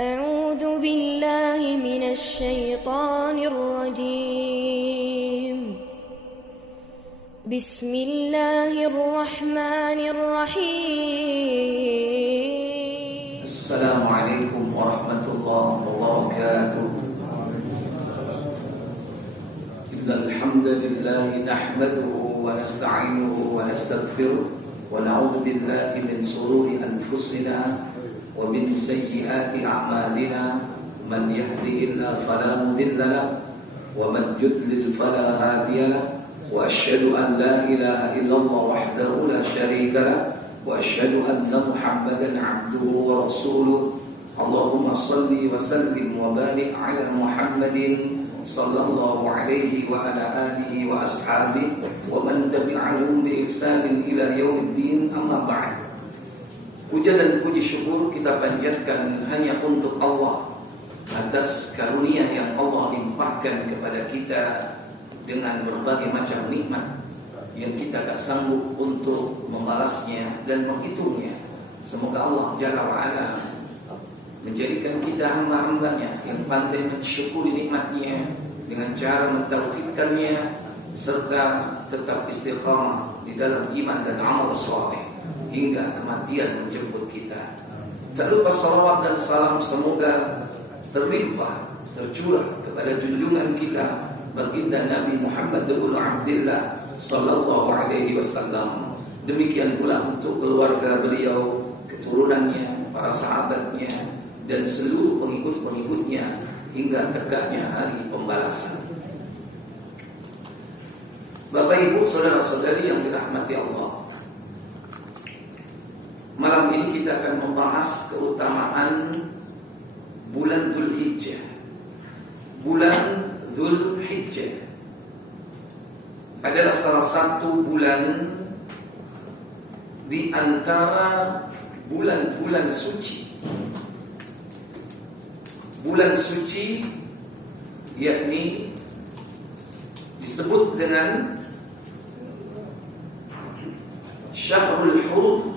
أعوذ بالله من الشيطان الرجيم بسم الله الرحمن الرحيم السلام عليكم ورحمة الله وبركاته. إن الحمد لله نحمده ونستعينه ونستغفره ونعوذ بالله من شرور أنفسنا ومن سيئات أعمالنا. من يهده الله فلا مضل له ومن يضلل فلا هادي له، وأشهد أن لا إله إلا الله وحده لا شريك له، وأشهد أن محمدا عبده ورسوله. اللهم صل وسلم وبارك على محمد صلى الله عليه وعلى آله وأصحابه ومن تبعهم بإحسان إلى يوم الدين. أما بعد. Puja dan puji syukur kita panjatkan hanya untuk Allah atas karunia yang Allah limpahkan kepada kita dengan berbagai macam nikmat yang kita tak sanggup untuk membalasnya dan menghitungnya. Semoga Allah Jalla wa'ala menjadikan kita hamba-hambanya yang pandai mensyukuri nikmatnya dengan cara mentauhidkannya serta tetap istiqamah di dalam iman dan amal saleh hingga kematian menjemput kita. Tak lupa salawat dan salam semoga terlimpah tercurah kepada junjungan kita baginda Nabi Muhammad bin Abdullah sallallahu alaihi wasallam. Demikian pula untuk keluarga beliau, keturunannya, para sahabatnya dan seluruh pengikut-pengikutnya hingga tegaknya hari pembalasan. Bapak Ibu, saudara-saudari yang dirahmati Allah, malam ini kita akan membahas keutamaan bulan Dzulhijjah. Bulan Dzulhijjah adalah salah satu bulan di antara bulan-bulan suci. Bulan suci yakni disebut dengan Syahrul Hurum,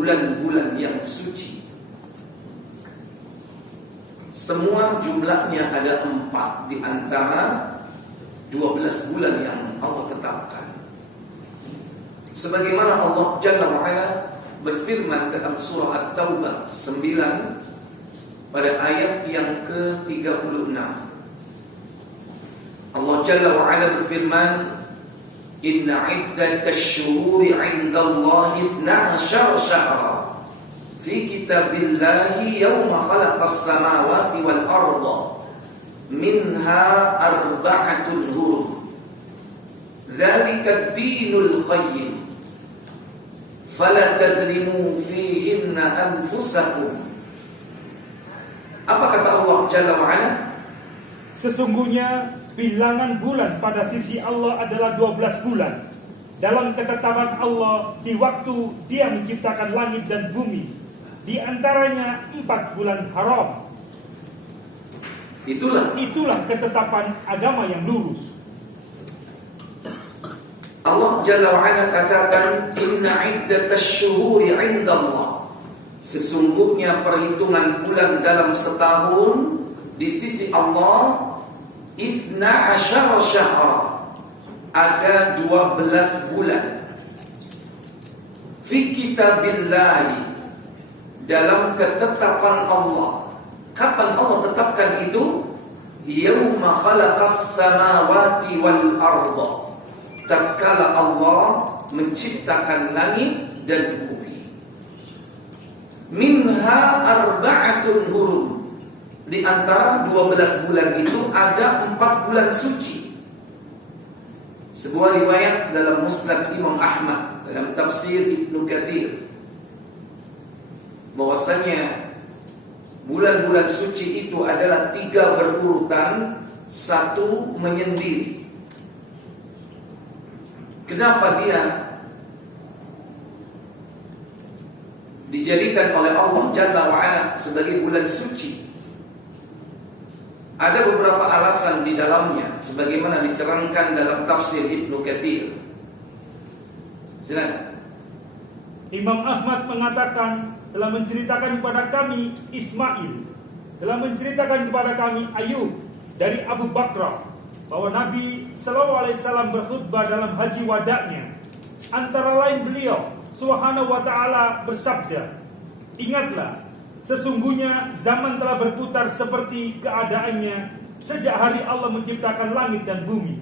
bulan-bulan yang suci. Semua jumlahnya ada 4 di antara 12 bulan yang Allah tetapkan. Sebagaimana Allah Jalla wa'ala berfirman dalam surah At-Taubah 9 pada ayat yang ke-36. Allah Jalla wa'ala berfirman, Inna iddatash syuhuri 'indallahi 12 syahra fi kitabillahi yawma khalaqas samawati wal arda minha arba'atun hurum dzalika ad-dinul qayyim fala tadhlimu fihinna anfusakum. Apa kata Allah Jalla wa'ala? Sesungguhnya bilangan bulan pada sisi Allah adalah 12 bulan dalam ketetapan Allah di waktu Dia menciptakan langit dan bumi. Di antaranya 4 bulan haram. Itulah ketetapan agama yang lurus. Allah Jalla wa'ala katakan, Inna iddatash syuhuri 'indallah. Sesungguhnya perhitungan bulan dalam setahun di sisi Allah 12 syahra, ada 12 bulan. Fi kitabillahi, dalam ketetapan Allah. Kapan Allah tetapkan itu? Yauma khalaqas samawati wal arda, tatkala Allah menciptakan langit dan bumi. Minha arba'atun hurum, di antara 12 bulan itu ada 4 bulan suci. Sebuah riwayat dalam Musnad Imam Ahmad dalam tafsir Ibnu Katsir bahwasanya bulan-bulan suci itu adalah 3 berurutan, 1 menyendiri. Kenapa dia dijadikan oleh Allah Jalla wa'ala sebagai bulan suci? Ada beberapa alasan di dalamnya sebagaimana diterangkan dalam tafsir Ibnu Katsir. Silakan. Imam Ahmad mengatakan telah menceritakan kepada kami Ismail, telah menceritakan kepada kami Ayub dari Abu Bakr, bahwa Nabi SAW berkhutbah dalam haji wadaknya. Antara lain beliau Subhanahu wa ta'ala bersabda, ingatlah, sesungguhnya zaman telah berputar seperti keadaannya sejak hari Allah menciptakan langit dan bumi.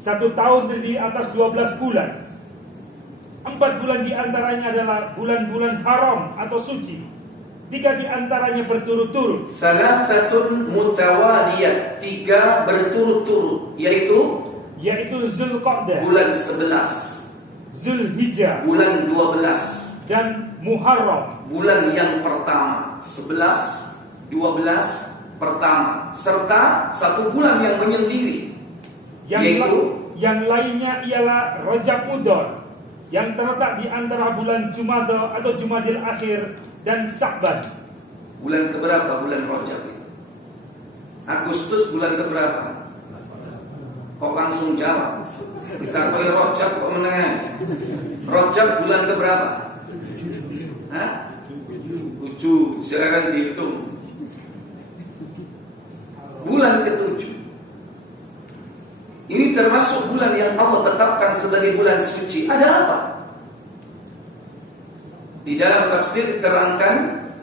1 tahun terdiri atas 12 bulan. 4 bulan di antaranya adalah bulan-bulan haram atau suci. 3 di antaranya berturut-turut. Salasatun mutawaliyat, 3 berturut-turut, yaitu Zulqa'dah, bulan 11, Zulhijjah, bulan 12, dan Muharram, bulan yang pertama, 11, 12 pertama, serta 1 bulan yang menyendiri, yang lainnya ialah Rajab Mudhar, yang terletak di antara bulan Jumada atau Jumadil Akhir dan Sya'ban. Bulan keberapa bulan Rajab itu? Agustus bulan keberapa? Kok langsung jawab? Kita pakai Rajab kok menengah? Rajab bulan keberapa? Hah? 7. Silakan dihitung. Bulan ke-7. Ini termasuk bulan yang Allah tetapkan sebagai bulan suci. Ada apa? Di dalam tafsir diterangkan,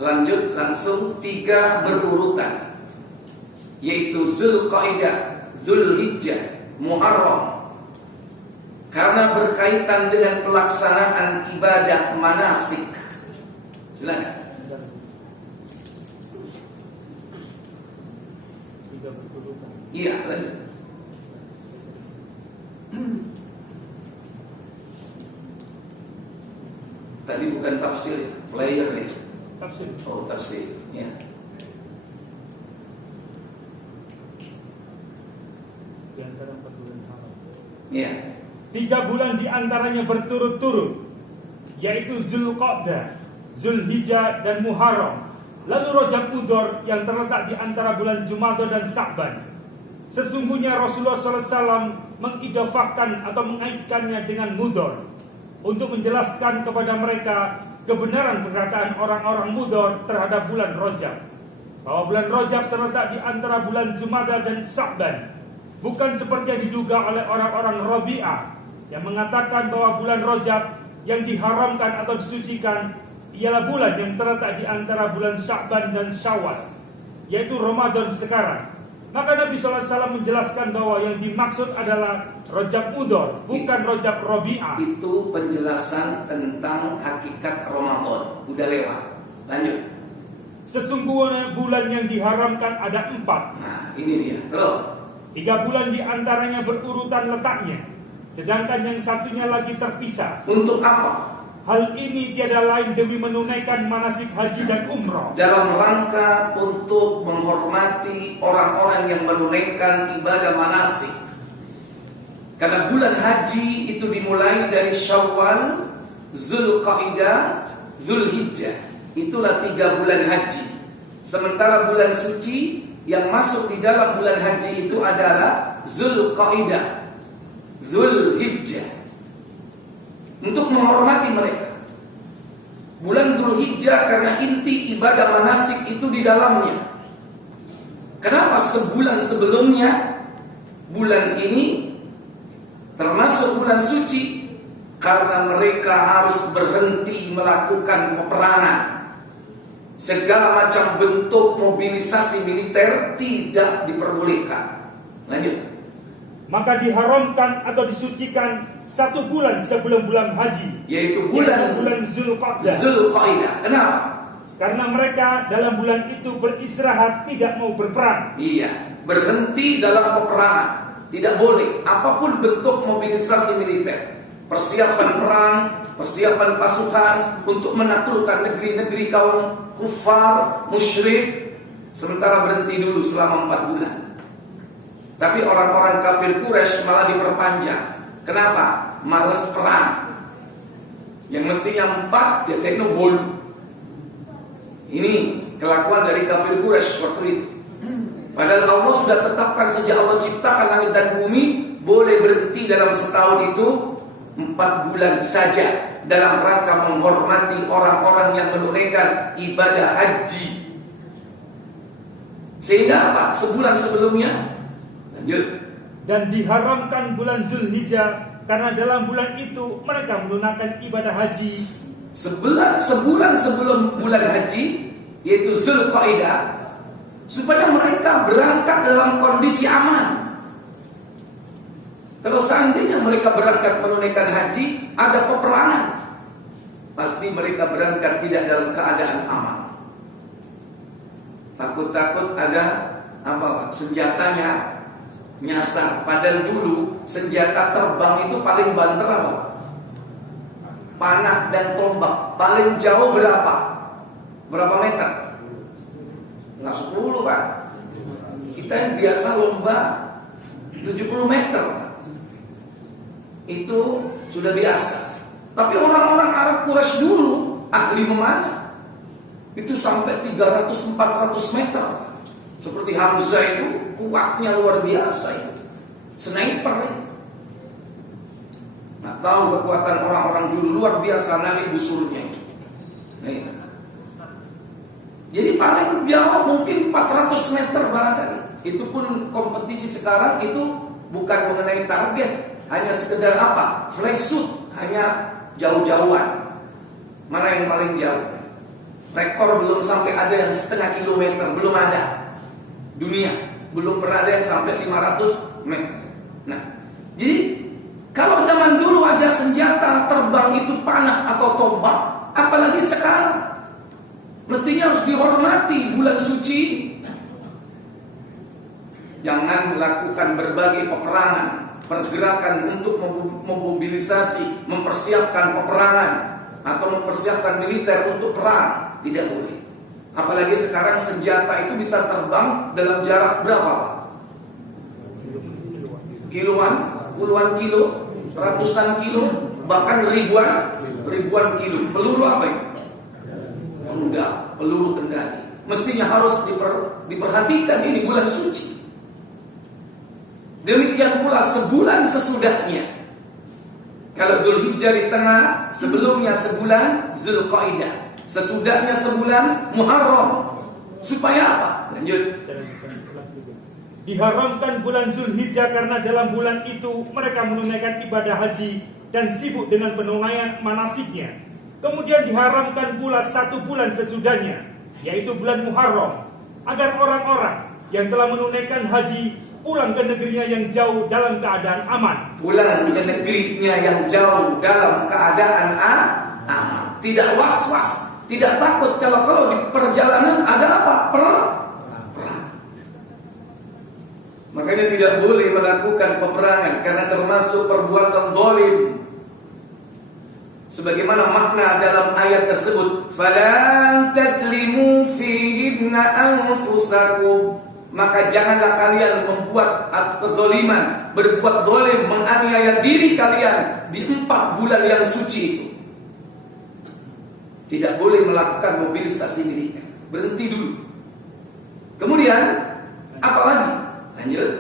lanjut langsung 3 berurutan, yaitu Zulqa'dah, Zulhijjah, Muharram. Karena berkaitan dengan pelaksanaan ibadah manasik. Silakan. 3 berurutan. Iya, lanjut. Tadi bukan tafsir, player nih. Tafsir. Oh, tafsir, ya. Di antara 4 bulan haram. Ya. 3 bulan di antaranya berturut-turut, yaitu Zulqa'dah, Zulhijjah dan Muharram. Lalu Rajab Mudhar yang terletak di antara bulan Jumada dan Sya'ban. Sesungguhnya Rasulullah SAW mengidafahkan atau mengaitkannya dengan Mudhar untuk menjelaskan kepada mereka kebenaran perkataan orang-orang Mudhar terhadap bulan Rajab, bahwa bulan Rajab terletak di antara bulan Jumada dan Sya'ban, bukan seperti yang diduga oleh orang-orang Rabi'ah yang mengatakan bahwa bulan Rajab yang diharamkan atau disucikan ialah bulan yang terletak di antara bulan Sya'ban dan Syawal, yaitu Ramadan sekarang. Maka Nabi SAW menjelaskan bahwa yang dimaksud adalah Rajab Mudhar, bukan Rajab Rabi'ah. Itu penjelasan tentang hakikat Ramadan. Udah lewat. Lanjut. Sesungguhnya bulan yang diharamkan ada 4. Nah, ini dia. Terus. 3 bulan di antaranya berurutan letaknya, sedangkan yang satunya lagi terpisah. Untuk apa? Hal ini tiada lain demi menunaikan manasik haji dan umrah, Dalam rangka untuk menghormati orang-orang yang menunaikan ibadah manasik. Karena bulan haji itu dimulai dari Syawal, Zulqa'dah, Zulhijjah. Itulah 3 bulan haji. Sementara bulan suci yang masuk di dalam bulan haji itu adalah Zulqa'dah, Zulhijjah. Untuk menghormati mereka. Bulan Zulhijjah karena inti ibadah manasik itu di dalamnya. Kenapa sebulan sebelumnya bulan ini termasuk bulan suci? Karena mereka harus berhenti melakukan peperangan. Segala macam bentuk mobilisasi militer tidak diperbolehkan. Lanjut. maka diharamkan atau disucikan 1 bulan sebelum bulan haji, yaitu bulan Zulqa'dah. Kenapa? Karena mereka dalam bulan itu beristirahat, tidak mau berperang. Iya, berhenti dalam peperangan. Tidak boleh apapun bentuk mobilisasi militer, persiapan perang, persiapan pasukan untuk menaklukkan negeri-negeri kaum kufar, musyrik, sementara berhenti dulu selama 4 bulan. Tapi orang-orang kafir Quraisy malah diperpanjang. Kenapa? Malas perang. Yang mestinya 4 dia tekno bolu. Ini kelakuan dari kafir Quraisy waktu itu. Padahal Allah sudah tetapkan sejak Allah ciptakan langit dan bumi, boleh berhenti dalam setahun itu 4 bulan saja. dalam rangka menghormati orang-orang yang menunaikan ibadah haji. Sehingga apa? Sebulan sebelumnya, lanjut. Dan diharamkan bulan Zulhijjah karena dalam bulan itu mereka menunaikan ibadah haji. Sebulan sebelum bulan haji, yaitu Zulqaidah, supaya mereka berangkat dalam kondisi aman. Kalau seandainya mereka berangkat menunaikan haji, ada peperangan, pasti mereka berangkat tidak dalam keadaan aman. Takut-takut ada senjatanya nyasar. Padahal dulu senjata terbang itu paling banter apa? Panah dan tombak. Paling jauh berapa? Berapa meter? Nggak 10 Pak. Kita yang biasa lomba 70 meter. Itu sudah biasa. Tapi orang-orang Arab Quraisy dulu ahli memanah. Itu sampai 300-400 meter. Seperti Hamzah itu kuatnya luar biasa ya. Sniper ya. Nah, tahu kekuatan orang-orang dulu luar biasa narik busurnya. Nah, jadi paling jauh mungkin 400 meter barangkali. Itu pun kompetisi sekarang itu bukan mengenai target, hanya sekedar apa? Flash shoot, hanya jauh-jauhan. Mana yang paling jauh? Rekor belum sampai ada yang setengah kilometer, belum ada. Dunia belum pernah ada yang sampai 500 meter. Nah, jadi kalau zaman dulu aja senjata terbang itu panah atau tombak, apalagi sekarang. Mestinya harus dihormati bulan suci ini. Jangan melakukan berbagai peperangan, pergerakan untuk memobilisasi, mempersiapkan peperangan atau mempersiapkan militer untuk perang. Tidak boleh. Apalagi sekarang senjata itu bisa terbang dalam jarak berapa Pak? Kiloan, puluhan kilo, ratusan kilo, bahkan ribuan kilo. Peluru apa itu? Enggak, peluru kendali. Mestinya harus diperhatikan ini bulan suci. Demikian pula sebulan sesudahnya. Kalau Zulhijjah di tengah, sebelumnya sebulan Zulqaidah. Sesudahnya sebulan Muharram. Supaya apa? Lanjut. Diharamkan bulan Zulhijjah karena dalam bulan itu mereka menunaikan ibadah haji dan sibuk dengan penunaian manasiknya. Kemudian diharamkan pula 1 bulan sesudahnya, yaitu bulan Muharram, agar orang-orang yang telah menunaikan haji pulang ke negerinya yang jauh dalam keadaan aman. Pulang ke negerinya yang jauh dalam keadaan aman. Tidak was-was. Tidak takut kalau di perjalanan ada apa? Perang. Makanya tidak boleh melakukan peperangan karena termasuk perbuatan zalim. Sebagaimana makna dalam ayat tersebut, "Falan tadlimu fihinna anfusakum." Maka janganlah kalian membuat kezaliman, berbuat zalim, menganiaya diri kalian di 4 bulan yang suci itu. Tidak boleh melakukan mobilisasi diri. Berhenti dulu. Kemudian apa lagi? Lanjut.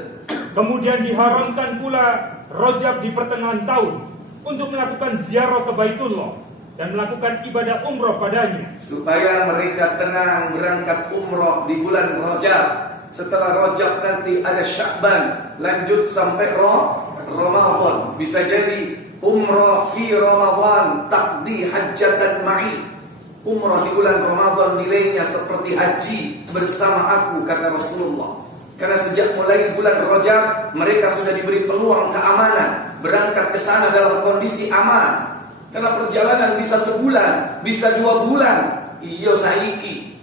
Kemudian diharamkan pula Rajab di pertengahan tahun untuk melakukan ziarah ke Baitullah dan melakukan ibadah umroh padanya. Supaya mereka tenang berangkat umroh di bulan Rajab. Setelah Rajab nanti ada Sya'ban, lanjut sampai Ramadan. Bisa jadi umroh fi Ramadan taqdi hajjatan ma'i. Umrah di bulan Ramadan nilainya seperti haji bersama aku, kata Rasulullah. Karena sejak mulai bulan Rajab mereka sudah diberi peluang keamanan, berangkat ke sana dalam kondisi aman. Karena perjalanan bisa sebulan, bisa 2 bulan. Iya saiki.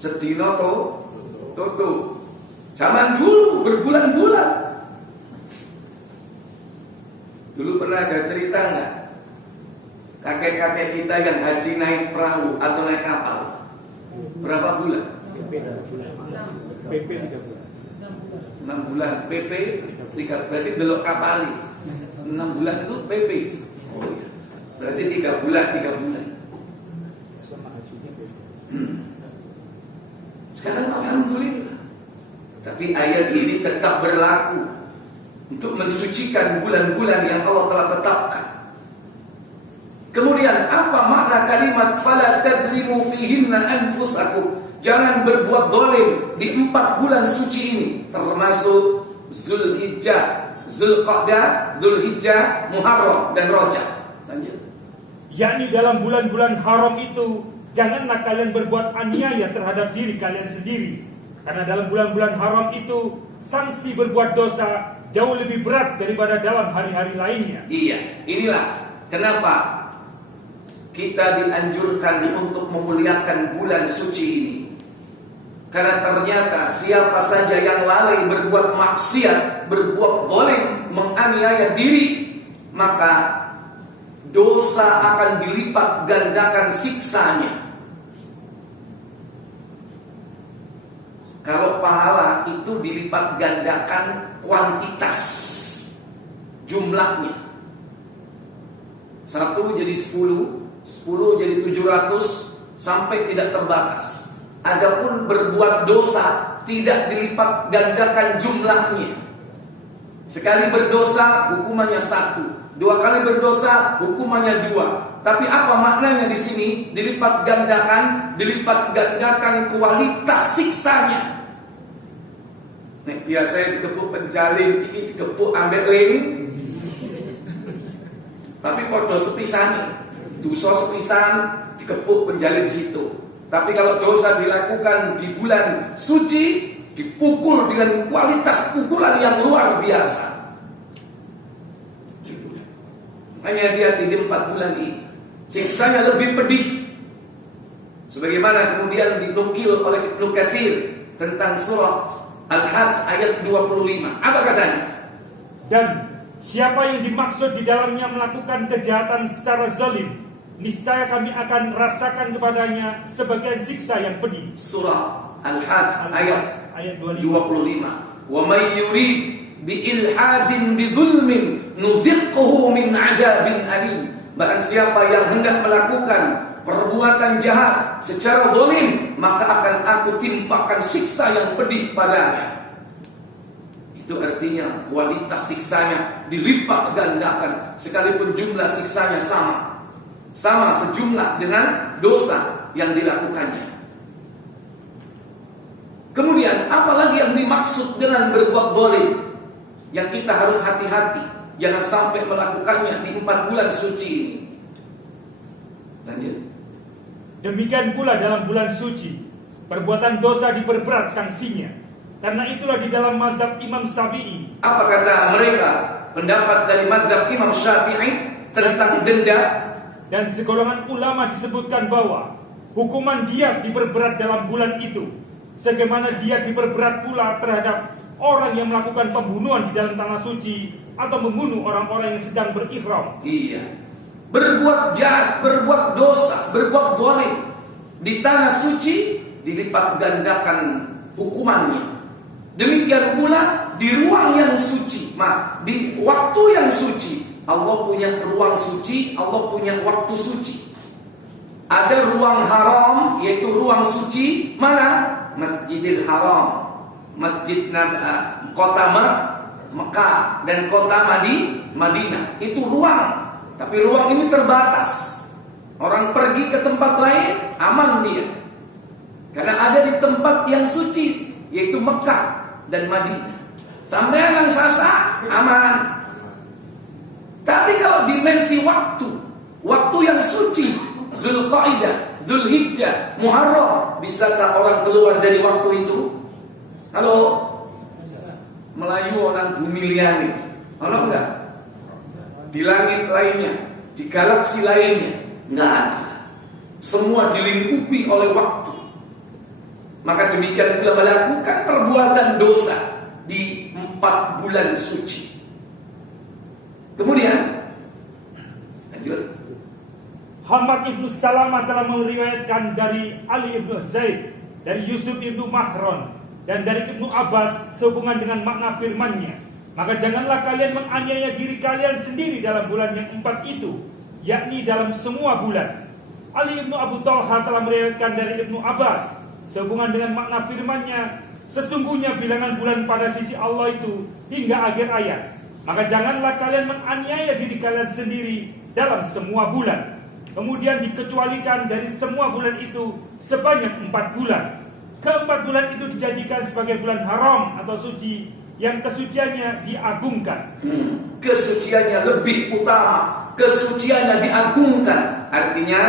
Sedina tuh. Zaman dulu berbulan-bulan. Dulu pernah ada cerita enggak? Kakek-kakek kita yang haji naik perahu atau naik kapal, berapa bulan? PP 3 bulan. 6 bulan. PP 3, berarti delok kapal 6 bulan itu PP. Oh iya. Berarti 3 bulan. Sekarang alhamdulillah. Tapi ayat ini tetap berlaku untuk mensucikan bulan-bulan yang Allah telah tetapkan. Kemudian apa makna kalimat fala tadzlimu fihinna anfusakum? Jangan berbuat zalim di 4 bulan suci ini, termasuk Zulhijjah, Zulqa'dah, Zulhijjah, Muharram dan Rajab. Lanjut. Yakni dalam bulan-bulan haram itu janganlah kalian berbuat aniaya terhadap diri kalian sendiri. Karena dalam bulan-bulan haram itu sanksi berbuat dosa jauh lebih berat daripada dalam hari-hari lainnya. Iya, inilah kenapa kita dianjurkan untuk memuliakan bulan suci ini. Karena ternyata siapa saja yang lalai berbuat maksiat, berbuat zalim, menganiaya diri, maka dosa akan dilipat gandakan siksanya. Kalau pahala itu dilipat gandakan kuantitas jumlahnya. 1 jadi 10, 10 jadi 700 sampai tidak terbatas. Adapun berbuat dosa tidak dilipat gandakan jumlahnya. Sekali berdosa hukumannya 1, 2 kali berdosa hukumannya 2. Tapi apa maknanya di sini? Dilipat gandakan kualitas siksanya. Nek biasanya dikepuk penjalin, ini dikepuk ambek ling. Tapi podo sepisan, dosa sepisan dikepuk penjalin di situ. Tapi kalau dosa dilakukan di bulan suci, dipukul dengan kualitas pukulan yang luar biasa. Hanya dia di 4 bulan ini, siksanya lebih pedih. Sebagaimana kemudian dinukil oleh Ibnu Katsir tentang surah Al-Hajj ayat 25. Apa katanya? Dan siapa yang dimaksud di dalamnya melakukan kejahatan secara zalim, niscaya kami akan rasakan kepadanya sebagian siksa yang pedih. Surah Al-Hajj ayat 25. Wa may yurid bi ilhadin bi zulmin nuziqhu min 'adzabin alim. Barang siapa yang hendak melakukan perbuatan jahat secara zalim, maka akan aku timpakan siksa yang pedih padanya. Itu artinya kualitas siksanya dilipat gandakan sekalipun jumlah siksanya sama sejumlah dengan dosa yang dilakukannya. Kemudian apalagi yang dimaksud dengan berbuat zalim, yang kita harus hati-hati jangan sampai melakukannya di 4 bulan suci ini. Lanjut. Demikian pula dalam bulan suci, perbuatan dosa diperberat sanksinya. Karena itulah di dalam mazhab Imam Syafi'i. Apa kata mereka? Pendapat dari mazhab Imam Syafi'i tentang denda. Dan segolongan ulama disebutkan bahwa hukuman dia diperberat dalam bulan itu, sebagaimana dia diperberat pula terhadap orang yang melakukan pembunuhan di dalam tanah suci atau membunuh orang-orang yang sedang berihram. Iya. Berbuat jahat, berbuat dosa, berbuat zalim di tanah suci dilipat gandakan hukumannya. Demikian pula di ruang yang suci, di waktu yang suci. Allah punya ruang suci, Allah punya waktu suci. Ada ruang haram, yaitu ruang suci mana? Masjidil Haram, Masjid kota Mekah dan kota Madinah. Itu ruang. Tapi ruang ini terbatas. Orang pergi ke tempat lain aman dia, karena ada di tempat yang suci, yaitu Mekah dan Madinah. Sampai nang sasa aman. Tapi kalau dimensi waktu yang suci, Zulqa'dah, Zulhijjah, Muharram, bisakah orang keluar dari waktu itu? Halo? Melayu orang bumi liane. Halo enggak? Di langit lainnya, di galaksi lainnya, enggak ada. Semua dilingkupi oleh waktu. Maka demikian pula melakukan perbuatan dosa di 4 bulan suci. Kemudian lanjut. Hamad ibnu Salamah telah meriwayatkan dari Ali ibnu Zaid, dari Yusuf ibnu Mahron, dan dari Ibnu Abbas sehubungan dengan makna firman-Nya. Maka janganlah kalian menganiaya diri kalian sendiri dalam bulan yang 4 itu, yakni dalam semua bulan. Ali ibnu Abu Talha telah meriwayatkan dari Ibnu Abbas sehubungan dengan makna firman-Nya, sesungguhnya bilangan bulan pada sisi Allah itu hingga akhir ayat. Maka janganlah kalian menganiaya diri kalian sendiri dalam semua bulan. Kemudian dikecualikan dari semua bulan itu sebanyak 4 bulan. Keempat bulan itu dijadikan sebagai bulan haram atau suci, yang kesuciannya diagungkan. Kesuciannya lebih utama, kesuciannya diagungkan. Artinya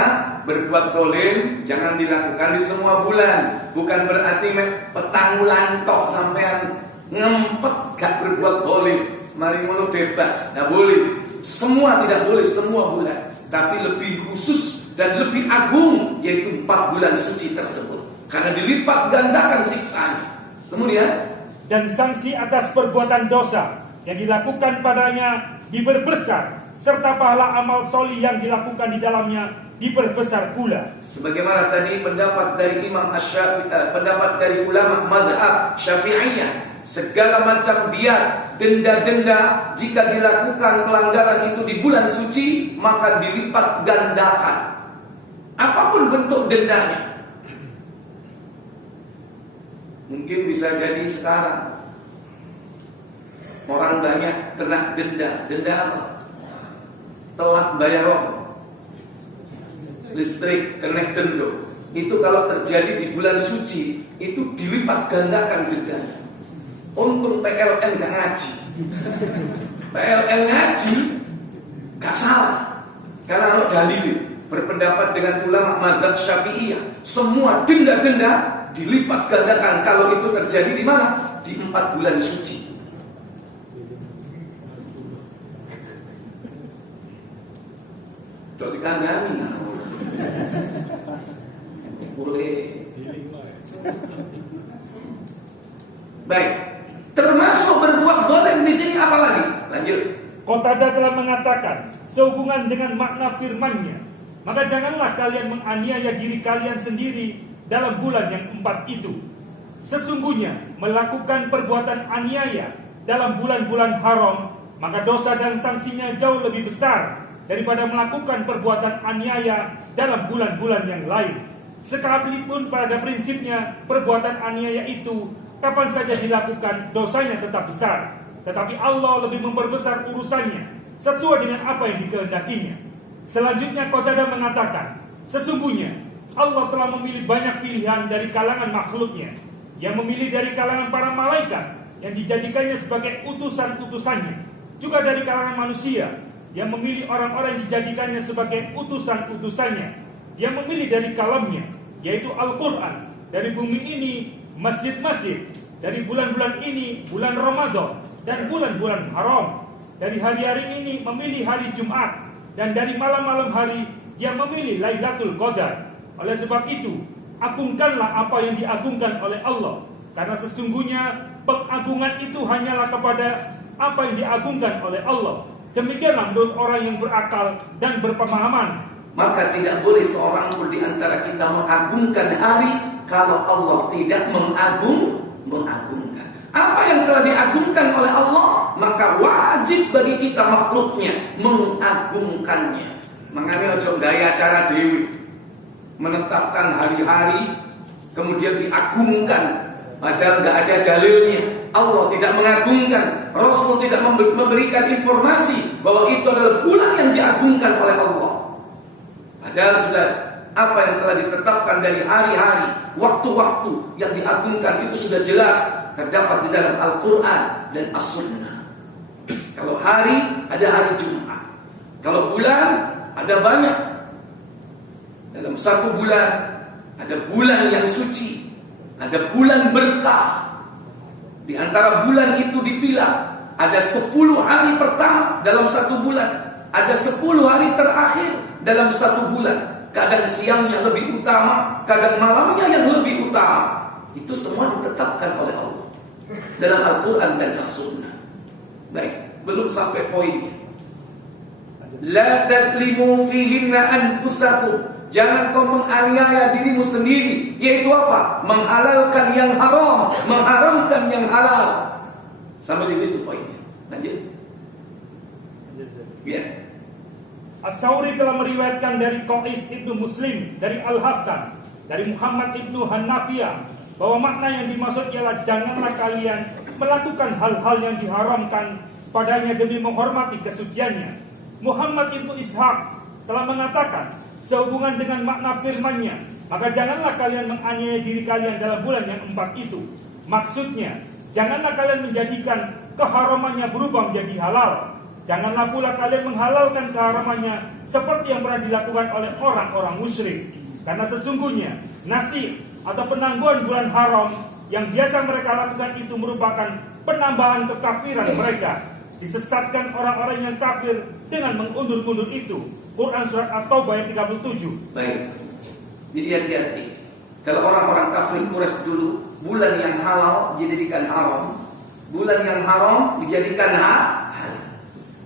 berbuat zalim jangan dilakukan di semua bulan. Bukan berarti petang bulan tok sampean ngempet gak berbuat zalim. Mari ngono bebas, tidak boleh. Semua tidak boleh semua bulan, tapi lebih khusus dan lebih agung yaitu 4 bulan suci tersebut. Karena dilipat gandakan siksanya. Kemudian dan sanksi atas perbuatan dosa yang dilakukan padanya diperbesar, serta pahala amal soli yang dilakukan di dalamnya diperbesar pula. Sebagaimana tadi pendapat dari Imam Asy-Syafi'i, pendapat dari ulama mazhab Syafi'iyah, segala macam diat, denda-denda jika dilakukan pelanggaran itu di bulan suci maka dilipat gandakan. Apapun bentuk dendanya. Mungkin bisa jadi sekarang orang banyak kena denda. Denda apa? Telat bayar rokok, listrik, kena dendo. Itu kalau terjadi di bulan suci itu dilipat gandakan dendanya. Untung PLN gak ngaji. PLN ngaji gak salah. Karena kalau dalil berpendapat dengan ulama mazhab Syafi'iyah, semua denda-denda dilipat gandakan kalau itu terjadi di mana? Di 4 bulan suci. Jadi kandani boleh. Baik, termasuk berbuat zalim di sini apa lagi? Lanjut. Qatadah telah mengatakan sehubungan dengan makna firman-Nya, maka janganlah kalian menganiaya diri kalian sendiri dalam bulan yang 4 itu. Sesungguhnya melakukan perbuatan aniaya dalam bulan-bulan haram, maka dosa dan sanksinya jauh lebih besar daripada melakukan perbuatan aniaya dalam bulan-bulan yang lain. Sekalipun pada prinsipnya perbuatan aniaya itu kapan saja dilakukan dosanya tetap besar, tetapi Allah lebih memperbesar urusannya sesuai dengan apa yang dikehendakinya. Selanjutnya Qatadah mengatakan, sesungguhnya Allah telah memilih banyak pilihan dari kalangan makhluknya, yang memilih dari kalangan para malaikat yang dijadikannya sebagai utusan-utusannya, juga dari kalangan manusia yang memilih orang-orang yang dijadikannya sebagai utusan-utusannya, yang memilih dari kalamnya, yaitu Al-Quran, dari bumi ini masjid-masjid, dari bulan-bulan ini bulan Ramadan dan bulan-bulan haram, dari hari-hari ini memilih hari Jumat, dan dari malam-malam hari yang memilih Lailatul Qadar. Oleh sebab itu, agungkanlah apa yang diagungkan oleh Allah, karena sesungguhnya pengagungan itu hanyalah kepada apa yang diagungkan oleh Allah. Demikianlah menurut orang yang berakal dan berpemahaman. Maka tidak boleh seorang pun di antara kita mengagungkan hari kalau Allah tidak mengagungkan. Apa yang telah diagungkan oleh Allah, maka wajib bagi kita makhluknya mengagungkannya. Makanya ojo gaya acara dewi, menetapkan hari-hari kemudian diagungkan padahal nggak ada dalilnya. Allah tidak mengagungkan, Rasul tidak memberikan informasi bahwa itu adalah bulan yang diagungkan oleh Allah. Padahal sudah apa yang telah ditetapkan dari hari-hari, waktu-waktu yang diagungkan itu sudah jelas terdapat di dalam Al-Quran dan As-Sunnah. Kalau hari, ada hari Jumat. Kalau bulan, ada banyak. Dalam satu bulan, ada bulan yang suci, ada bulan berkah. Di antara bulan itu dipilah, ada 10 hari pertama dalam satu bulan, ada 10 hari terakhir dalam satu bulan. Kadang siangnya lebih utama, kadang malamnya yang lebih utama. Itu semua ditetapkan oleh Allah dalam Al-Quran dan As-Sunnah. Baik, belum sampai poinnya. La tadlimu fihinna anfusakum. Jangan kau menganiaya dirimu sendiri. Yaitu apa? Menghalalkan yang haram, mengharamkan yang halal. Sampai di situ poinnya. Lanjut. Ya. As-Sawri telah meriwayatkan dari Qais ibnu Muslim, dari Al-Hasan, dari Muhammad ibnu Hanafiyah, bahwa makna yang dimaksud ialah janganlah kalian melakukan hal-hal yang diharamkan padanya demi menghormati kesuciannya. Muhammad ibnu Ishaq telah mengatakan, sehubungan dengan makna firman-Nya, maka janganlah kalian menganiaya diri kalian dalam bulan yang 4 itu. Maksudnya, janganlah kalian menjadikan keharamannya berubah menjadi halal. Janganlah pula kalian menghalalkan keharamannya seperti yang pernah dilakukan oleh orang-orang musyrik. Karena sesungguhnya nasib atau penangguhan bulan haram yang biasa mereka lakukan itu merupakan penambahan kekafiran mereka. Disesatkan orang-orang yang kafir dengan mengundur-undur itu. Quran surat At-Taubah ayat 37. Baik. Jadi hati-hati. Kalau orang-orang kafir Quraisy dulu, bulan yang halal dijadikan haram, bulan yang haram dijadikan halal.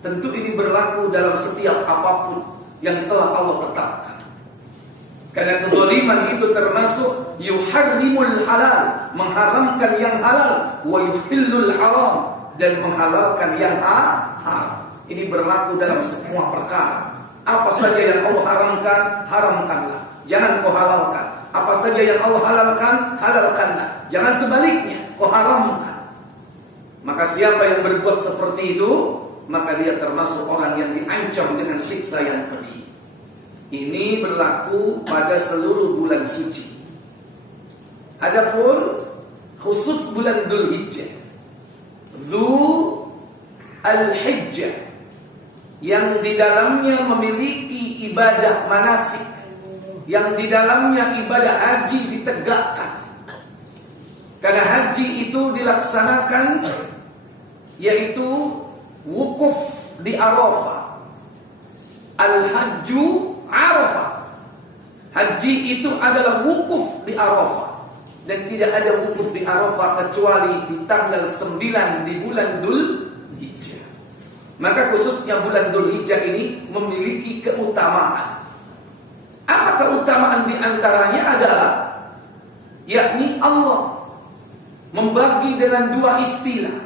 Tentu ini berlaku dalam setiap apapun yang telah Allah tetapkan. Karena kezaliman itu termasuk yuharrimul halal, mengharamkan yang halal, wa yuhillul haram, dan menghalalkan yang haram. Ini berlaku dalam semua perkara. Apa saja yang Allah haramkan, haramkanlah. Jangan kau halalkan. Apa saja yang Allah halalkan, halalkanlah. Jangan sebaliknya, kau haramkan. Maka siapa yang berbuat seperti itu, maka dia termasuk orang yang diancam dengan siksa yang pedih. Ini berlaku pada seluruh bulan suci. Adapun khusus bulan Dzulhijjah, Dzul Al-Hijjah, yang di dalamnya memiliki ibadah manasik, yang di dalamnya ibadah haji ditegakkan. Karena haji itu dilaksanakan yaitu wukuf di Arafah. Al-Hajju Arafah. Haji itu adalah wukuf di Arafah. Dan tidak ada wukuf di Arafah kecuali di tanggal 9 di bulan Dzulhijjah. Maka khususnya bulan Dzulhijjah ini memiliki keutamaan. Apa keutamaan di antaranya adalah yakni Allah membagi dengan dua istilah.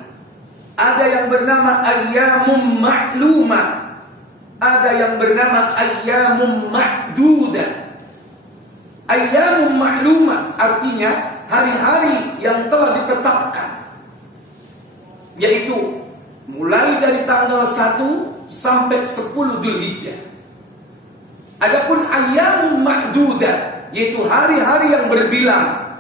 Ada yang bernama ayyamum ma'lumah, ada yang bernama ayyamum ma'dudah. Ayyamum ma'lumah artinya hari-hari yang telah ditetapkan, yaitu mulai dari tanggal 1 sampai 10 Dzulhijjah. Adapun ayyamum ma'dudah yaitu hari-hari yang berbilang.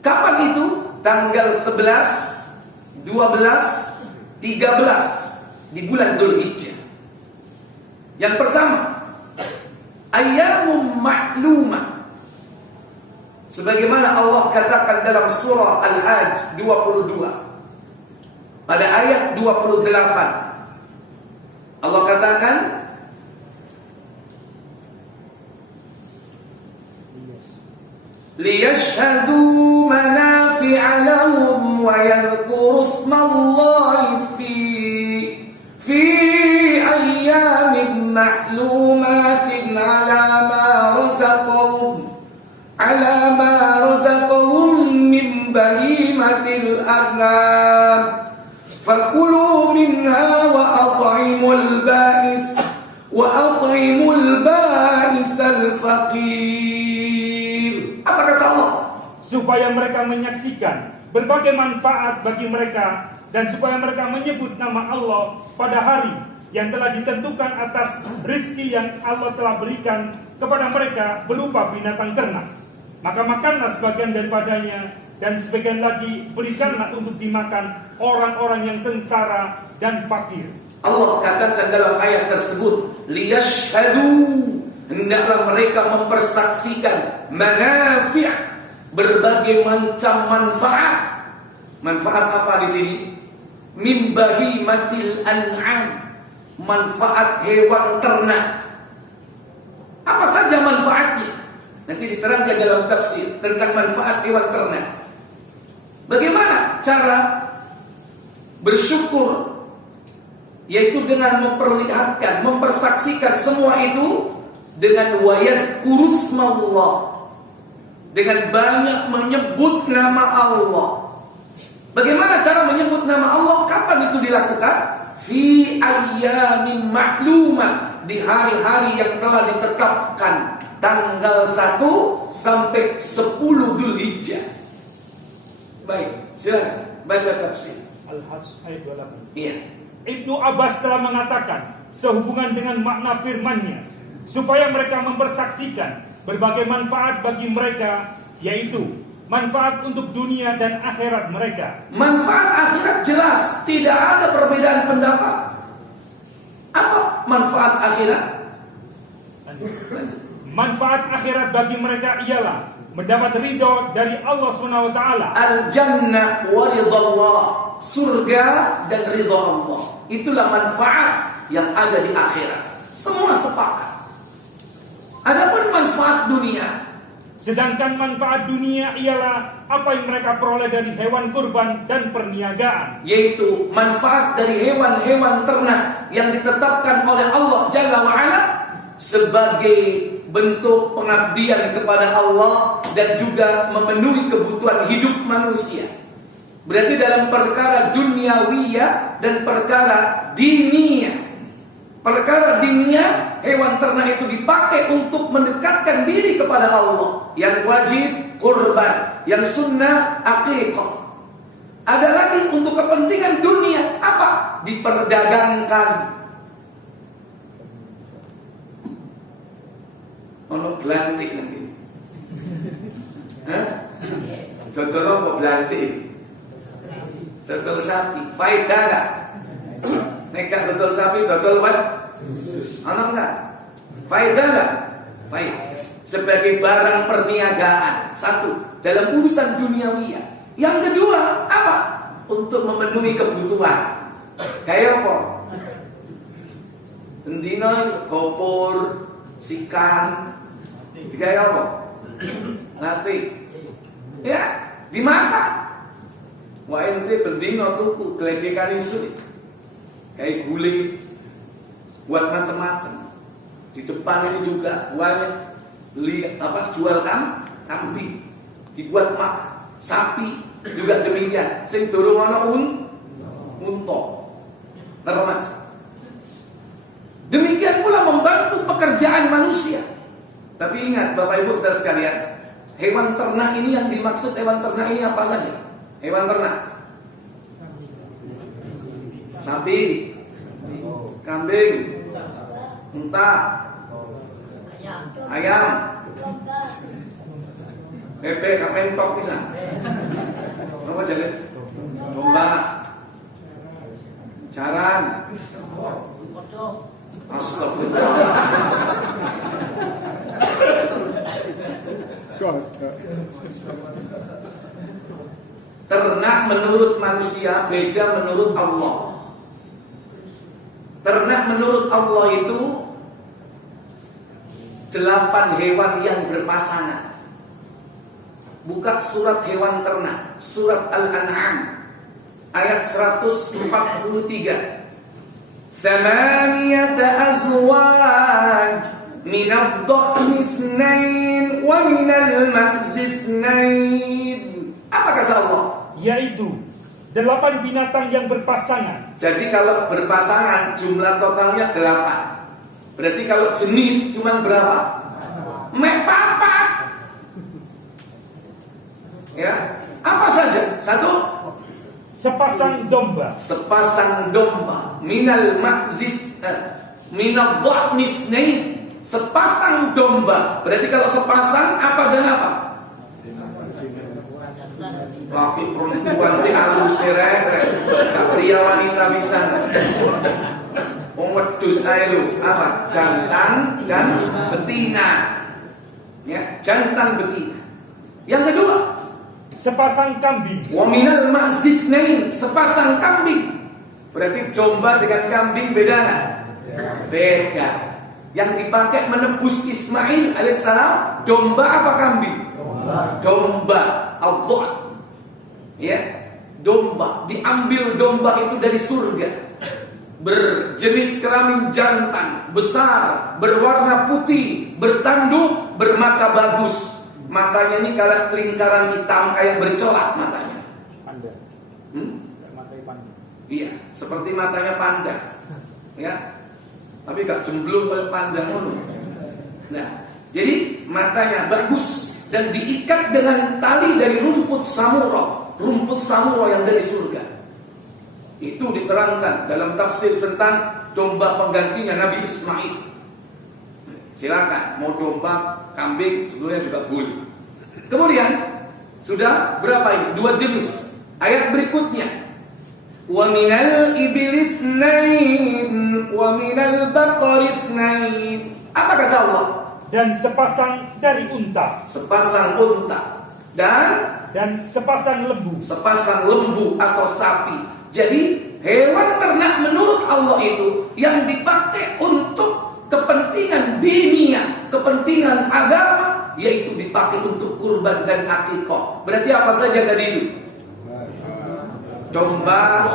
Kapan itu? Tanggal 11, 12, 13 di bulan Dzulhijjah. Yang pertama, ayyamum ma'lumah. Sebagaimana Allah katakan dalam surah Al-Hajj 22 pada ayat 28. Allah katakan, liyashhadu manafi'a lahum wa yadhkuru ismallahi fi ayyamin ma'lumatin ala ma razaqahum min bahimatil an'am fakulu minha wa at'imul ba'isal faqir. Apa kata Allah? Supaya mereka menyaksikan berbagai manfaat bagi mereka, dan supaya mereka menyebut nama Allah pada hari yang telah ditentukan atas rizki yang Allah telah berikan kepada mereka berupa binatang ternak. Maka makanlah sebagian daripadanya, dan sebagian lagi berikanlah untuk dimakan orang-orang yang sengsara dan fakir. Allah katakan dalam ayat tersebut, liyashhadu, hendaklah mereka mempersaksikan manafi', berbagai macam manfaat. Manfaat apa di sini? Min bahimatil an'am, manfaat hewan ternak. Apa saja manfaatnya? Nanti diterangkan dalam tafsir tentang manfaat hewan ternak. Bagaimana cara bersyukur? Yaitu dengan memperlihatkan, mempersaksikan semua itu dengan wayadhkurusmallah, dengan banyak menyebut nama Allah. Bagaimana cara menyebut nama Allah? Kapan itu dilakukan? Fi ayyamin ma'lumah, di hari-hari yang telah ditetapkan, tanggal 1 sampai 10 Dzulhijjah. Baik, silakan baca tafsir Al-Hajj ayat 28. Iya. Ibnu Abbas telah mengatakan sehubungan dengan makna firman-Nya, supaya mereka mempersaksikan berbagai manfaat bagi mereka, yaitu manfaat untuk dunia dan akhirat mereka. Manfaat akhirat jelas, tidak ada perbedaan pendapat. Apa manfaat akhirat? Manfaat akhirat bagi mereka ialah mendapat ridho dari Allah SWT. Al-jannah wa ridallah, surga dan ridha Allah. Itulah manfaat yang ada di akhirat. Semua sepakat. Adapun manfaat dunia, sedangkan manfaat dunia ialah apa yang mereka peroleh dari hewan kurban dan perniagaan, yaitu manfaat dari hewan-hewan ternak yang ditetapkan oleh Allah Jalla wa'ala sebagai bentuk pengabdian kepada Allah dan juga memenuhi kebutuhan hidup manusia. Berarti dalam perkara duniawiyah dan perkara diniyah. Perkara dinia, hewan ternak itu dipakai untuk mendekatkan diri kepada Allah. Yang wajib kurban, yang sunnah aqiqah. Ada lagi untuk kepentingan dunia, apa? Diperdagangkan. Ono belantik lagi. Hah? Dodol apa belantik? Dodol sapi, faedah enggak? Nek dodol sapi, dodol what? Anak enggak? Faedah enggak? Faedah. Sebagai barang perniagaan, satu, dalam urusan duniawiyah. Yang kedua, apa? Untuk memenuhi kebutuhan. Kayak apa? Endino, kopor, sikan, kayak apa? Nanti, ya, dimakan. Wah ente bendino tuku geledekan isu, kayak guling, buat macam-macam. Di depan ini juga banyak jual kambing, dibuat makan. Sapi juga demikian. Sing durung ana unta termasuk. Demikian pula membantu pekerjaan manusia. Tapi ingat Bapak Ibu saudara sekalian, hewan ternak ini yang dimaksud hewan ternak ini apa saja? Hewan ternak, sapi, kambing, unta, ayam, bebek, mentok bisa. Apa jadi? Domba, jaran, astagfirullah. Ternak menurut manusia beda menurut Allah. Ternak menurut Allah itu 8 hewan yang berpasangan. Buka surat hewan ternak, surat Al-An'am ayat 143. Thamaniyata azwaj minad dha'ni itsnain wa minal ma'zi itsnain. Apa kata Allah? Yaitu 8 binatang yang berpasangan. Jadi kalau berpasangan jumlah totalnya 8. Berarti kalau jenis cuma berapa? Mepapat. Ya, apa saja? 1, sepasang domba. sepasang domba. Minal ma'zis minal dha'ni itsnain. Sepasang domba. Berarti kalau sepasang apa dan apa? Laki perempuan si halus serere, pria wanita bisa. Wedhus ae lu, apa? Jantan dan betina. Ya, jantan betina. Yang kedua, sepasang kambing. wa minal ma'zisnain, sepasang kambing. Berarti domba dengan kambing beda enggak? Beda. Yang dipakai menebus Ismail alaihissalam domba apa kambing? Domba. Al-Dhad. Ya, domba. Diambil domba itu dari surga. Berjenis kelamin jantan, besar, berwarna putih, bertanduk, bermata bagus. Matanya ini kayak lingkaran hitam, kayak bercolak matanya. Panda. Matanya panda. Iya, seperti matanya panda. Ya. Tapi gak jemblung oleh panda ngono. Nah, jadi matanya bagus dan diikat dengan tali dari rumput samura yang dari surga. Itu diterangkan dalam tafsir tentang domba penggantinya Nabi Ismail. Silakan, mau domba, kambing, sebelumnya juga boleh. Kemudian sudah berapa ini? 2 jenis. Ayat berikutnya, wa minal iblis itsnain wa minal baqari itsnain. Apa kata Allah? Dan sepasang dari unta, Sepasang unta dan sepasang lembu. sepasang lembu atau sapi. Jadi hewan ternak menurut Allah itu yang dipakai untuk kepentingan dunia, kepentingan agama, yaitu dipakai untuk kurban dan akikah. Berarti apa saja tadi itu? Domba,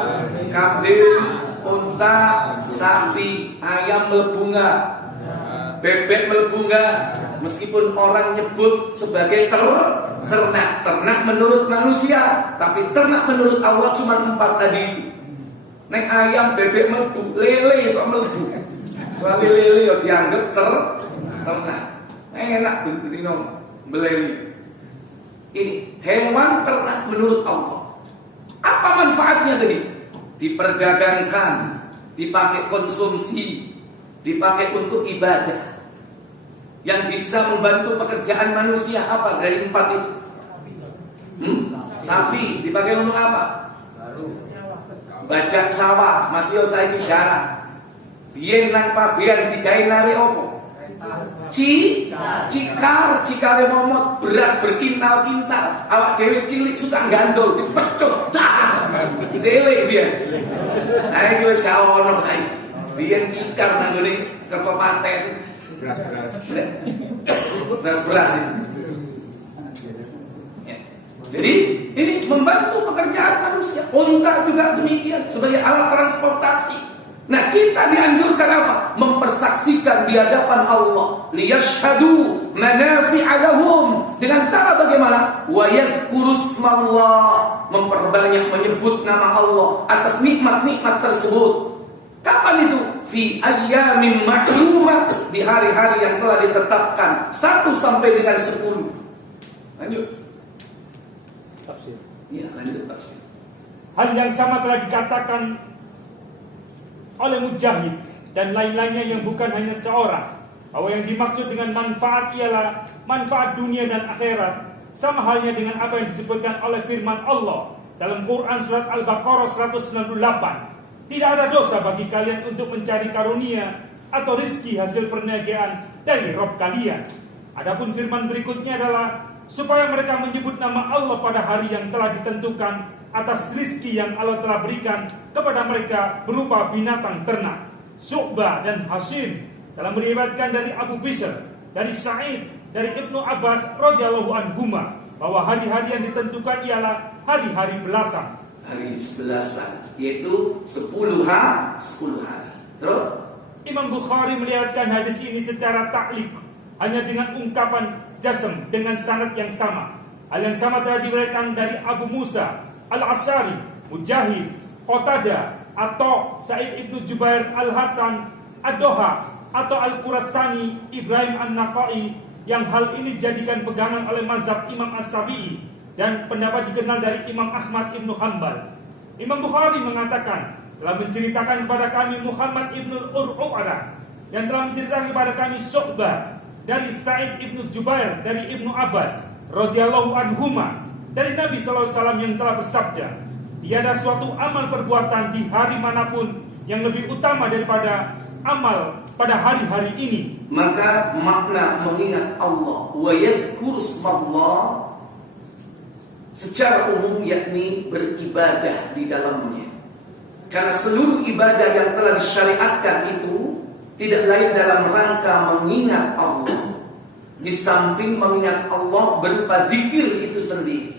kambing, unta, sapi, ayam melebu enggak? Bebek melebu enggak? Meskipun orang nyebut sebagai ternak menurut manusia, tapi ternak menurut Allah cuma 4 tadi itu. Nek ayam, bebek melebu, lele sok melebu. Soalnya lele yo dianggap ternak. Enak dino beleli. Ini hewan ternak menurut Allah. Apa manfaatnya tadi? Diperdagangkan, dipakai konsumsi, dipakai untuk ibadah. Yang bisa membantu pekerjaan manusia apa dari 4 itu? Sapi dipakai untuk apa? Bajak sawah, masih saya bicara. Biyen nang pabean digawe nari opo? Cikar momot, beras berkintal-kintal. Awak dhewe cilik suka gandol dipecut. Cilik biyen. Nah iki wis gak ono saiki. Biyen cikar nang ngene Kertopaten. Beras itu. Ya. Jadi ini membantu pekerjaan manusia. Unta juga demikian sebagai alat transportasi. Nah kita dianjurkan apa? Mempersaksikan di hadapan Allah. Liyashhadu manafi'a lahum. Dengan cara bagaimana? Wa yadhkurusmallah. Memperbanyak menyebut nama Allah atas nikmat-nikmat tersebut. Kapan itu? Fi ayyamin ma'lumat, di hari-hari yang telah ditetapkan 1 sampai dengan 10. Lanjut. Tafsir. Iya, lanjut tafsir. Hal yang sama telah dikatakan oleh Mujahid dan lain-lainnya yang bukan hanya seorang, bahwa yang dimaksud dengan manfaat ialah manfaat dunia dan akhirat, sama halnya dengan apa yang disebutkan oleh firman Allah dalam Quran surat Al-Baqarah 198. Tidak ada dosa bagi kalian untuk mencari karunia atau rizki hasil perniagaan dari Rabb kalian. Adapun firman berikutnya adalah supaya mereka menyebut nama Allah pada hari yang telah ditentukan atas rizki yang Allah telah berikan kepada mereka berupa binatang ternak. Syu'bah dan Hashim dalam meriwayatkan dari Abu Bishr, dari Sa'id, dari Ibnu Abbas radhiyallahu anhuma, bahwa hari-hari yang ditentukan ialah hari-hari belasan. Hari 11-an, yaitu 10 hari. Terus Imam Bukhari melihatkan hadis ini secara taklid, hanya dengan ungkapan jasm dengan sanad yang sama. Hal yang sama telah diriwayatkan dari Abu Musa Al-Asy'ari, Mujahid, Qatadah, atau Sa'id ibnu Jubair Al-Hasan, Ad-Doha, atau Al-Qurasani, Ibrahim An-Naqai, yang hal ini dijadikan pegangan oleh mazhab Imam As-Syafi'i dan pendapat dikenal dari Imam Ahmad ibnu Hanbal. Imam Bukhari mengatakan, telah menceritakan kepada kami Muhammad ibnu Ur'u'adah, dan telah menceritakan kepada kami Syu'bah dari Sa'id ibnu Jubair dari Ibnu Abbas radhiyallahu anhuma, dari Nabi SAW yang telah bersabda, tiada suatu amal perbuatan di hari manapun yang lebih utama daripada amal pada hari-hari ini. maka makna mengingat Allah wa yadhkurusmallah secara umum yakni beribadah di dalamnya. Karena seluruh ibadah yang telah disyariatkan itu tidak lain dalam rangka mengingat Allah. Di samping mengingat Allah berupa zikir itu sendiri.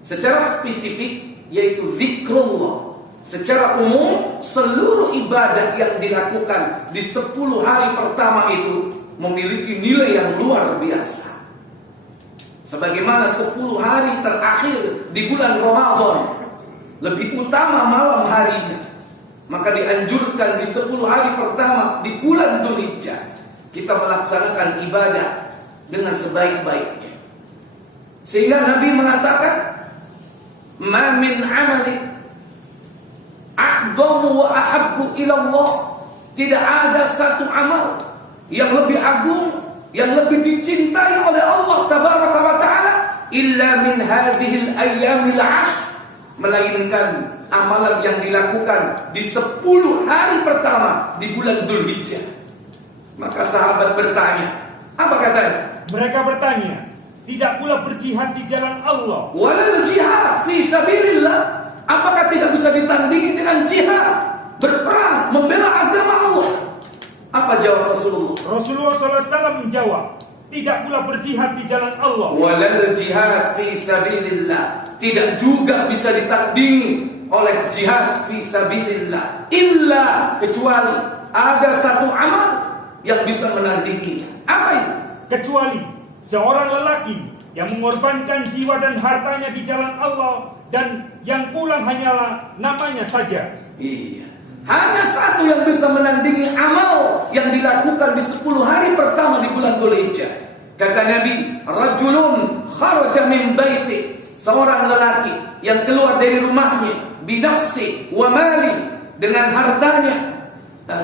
Secara spesifik yaitu zikrullah. Secara umum seluruh ibadah yang dilakukan di 10 hari pertama itu memiliki nilai yang luar biasa. Sebagaimana 10 hari terakhir di bulan Ramadan lebih utama malam harinya, maka dianjurkan di 10 hari pertama di bulan Dzulhijjah kita melaksanakan ibadah dengan sebaik-baiknya. Sehingga Nabi mengatakan, "Ma min amalin a'dhamu wa ahabbu ila Allah." Tidak ada satu amal yang lebih agung, yang lebih dicintai oleh Allah Tabaraka wa Ta'ala, illa min hadhil ayyamil 'ashr, melainkan amalan yang dilakukan di 10 hari pertama di bulan Dzulhijjah. Maka sahabat bertanya, apa katanya? Mereka bertanya, tidak pula berjihad di jalan Allah. Walal jihad fi sabilillah, apakah tidak bisa ditandingi dengan jihad, berperang membela agama Allah? Apa jawab Rasulullah? Rasulullah SAW menjawab, tidak pula berjihad di jalan Allah. Walal jihad fi sabilillah, tidak juga bisa ditandingi oleh jihad fi sabilillah, illa, kecuali ada satu amal yang bisa menandinginya. Apa itu? Kecuali seorang lelaki yang mengorbankan jiwa dan hartanya di jalan Allah, dan yang pulang hanyalah namanya saja. Iya, hanya satu yang bisa menandingi amal yang dilakukan di 10 hari pertama di bulan Dzulhijjah. Kata Nabi, rajulun kharaja min baiti, seorang lelaki yang keluar dari rumahnya, binafsi wa mali, dengan hartanya,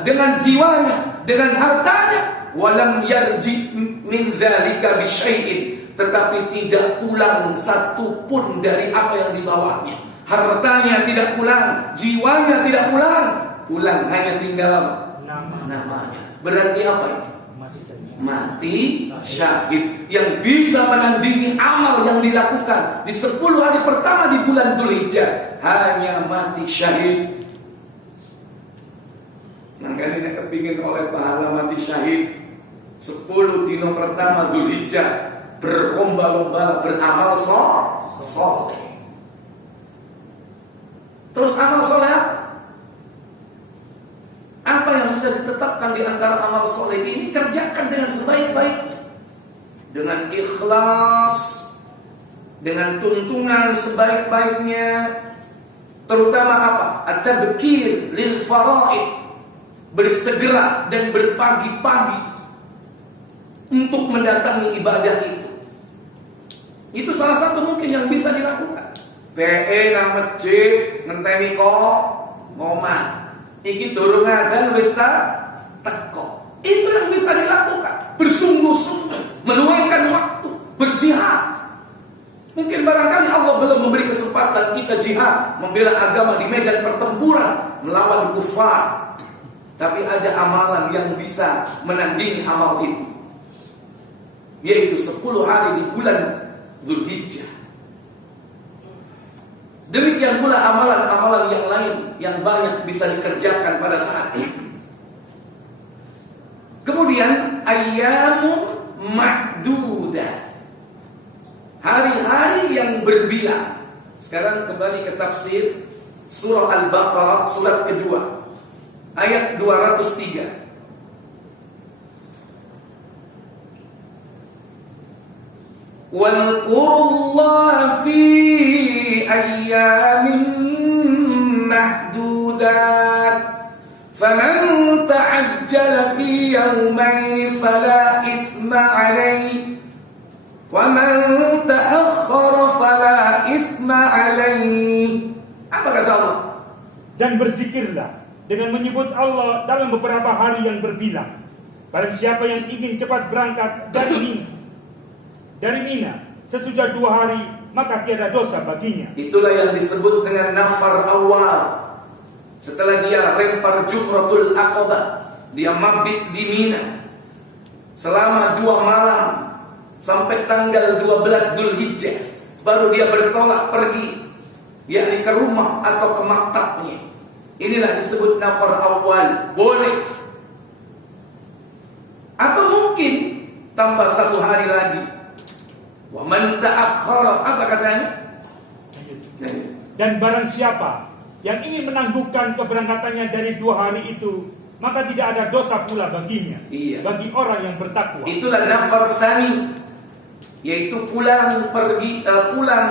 dengan jiwanya, dengan hartanya, walam yarji min dzalika bi syai'in, tetapi tidak pulang satu pun dari apa yang dibawanya. Hartanya tidak pulang, jiwanya tidak pulang, pulang hanya tinggal namanya. Berarti apa itu? Mati syahid. Yang bisa menandingi amal yang dilakukan di 10 hari pertama di bulan Dzulhijjah hanya mati syahid. Makanya kepingin oleh pahala mati syahid 10 dino pertama Dzulhijjah, berlomba-lomba beramal soleh. Terus amal soleh apa yang sudah ditetapkan di antara amal soleh ini? Kerjakan dengan sebaik-baiknya, dengan ikhlas, dengan tuntunan sebaik-baiknya. Terutama apa? At-tabkir lil faraid, bersegera dan berpagi-pagi untuk mendatangi ibadah itu. Itu salah satu mungkin yang bisa dilakukan. PE nang masjid ngenteni kok ngomah. Iki durung adzan wis teko. Itu yang bisa dilakukan. Bersungguh-sungguh, meluangkan waktu, berjihad. Mungkin barangkali Allah belum memberi kesempatan kita jihad, membela agama di medan pertempuran melawan kufar. Tapi ada amalan yang bisa menandingi amal itu, yaitu 10 hari di bulan Dzulhijjah. Demikian pula amalan-amalan yang lain yang banyak bisa dikerjakan pada saat itu. Kemudian ayyamun ma'dudah, hari-hari yang berbilang. Sekarang kembali ke tafsir surah Al-Baqarah, surat kedua, ayat 203. Wadhkurullaha fi ayyamin ma'dudat, faman ta'ajjala fi yawmayn fala ithma 'alayhi, wa man ta'akhkhara fala ithma 'alayhi. Apa kata Allah? Dan berzikirlah dengan menyebut Allah dalam beberapa hari yang berbilang. Barang siapa yang ingin cepat berangkat dari Mina sesudah 2 hari, maka tiada dosa baginya. Itulah yang disebut dengan nafar awal. Setelah dia lempar Jumratul Aqabah, dia mabit di Mina selama 2 malam sampai tanggal 12 Dzulhijjah, baru dia bertolak pergi, yakni ke rumah atau ke maktabnya. Inilah disebut nafar awal. Boleh. Atau mungkin tambah 1 hari lagi. Wa man ta'akhkhara, apa katanya? Dan barang siapa yang ingin menangguhkan keberangkatannya dari 2 hari itu, maka tidak ada dosa pula baginya. Iya. Bagi orang yang bertakwa. Itulah nafar tsani, yaitu pulang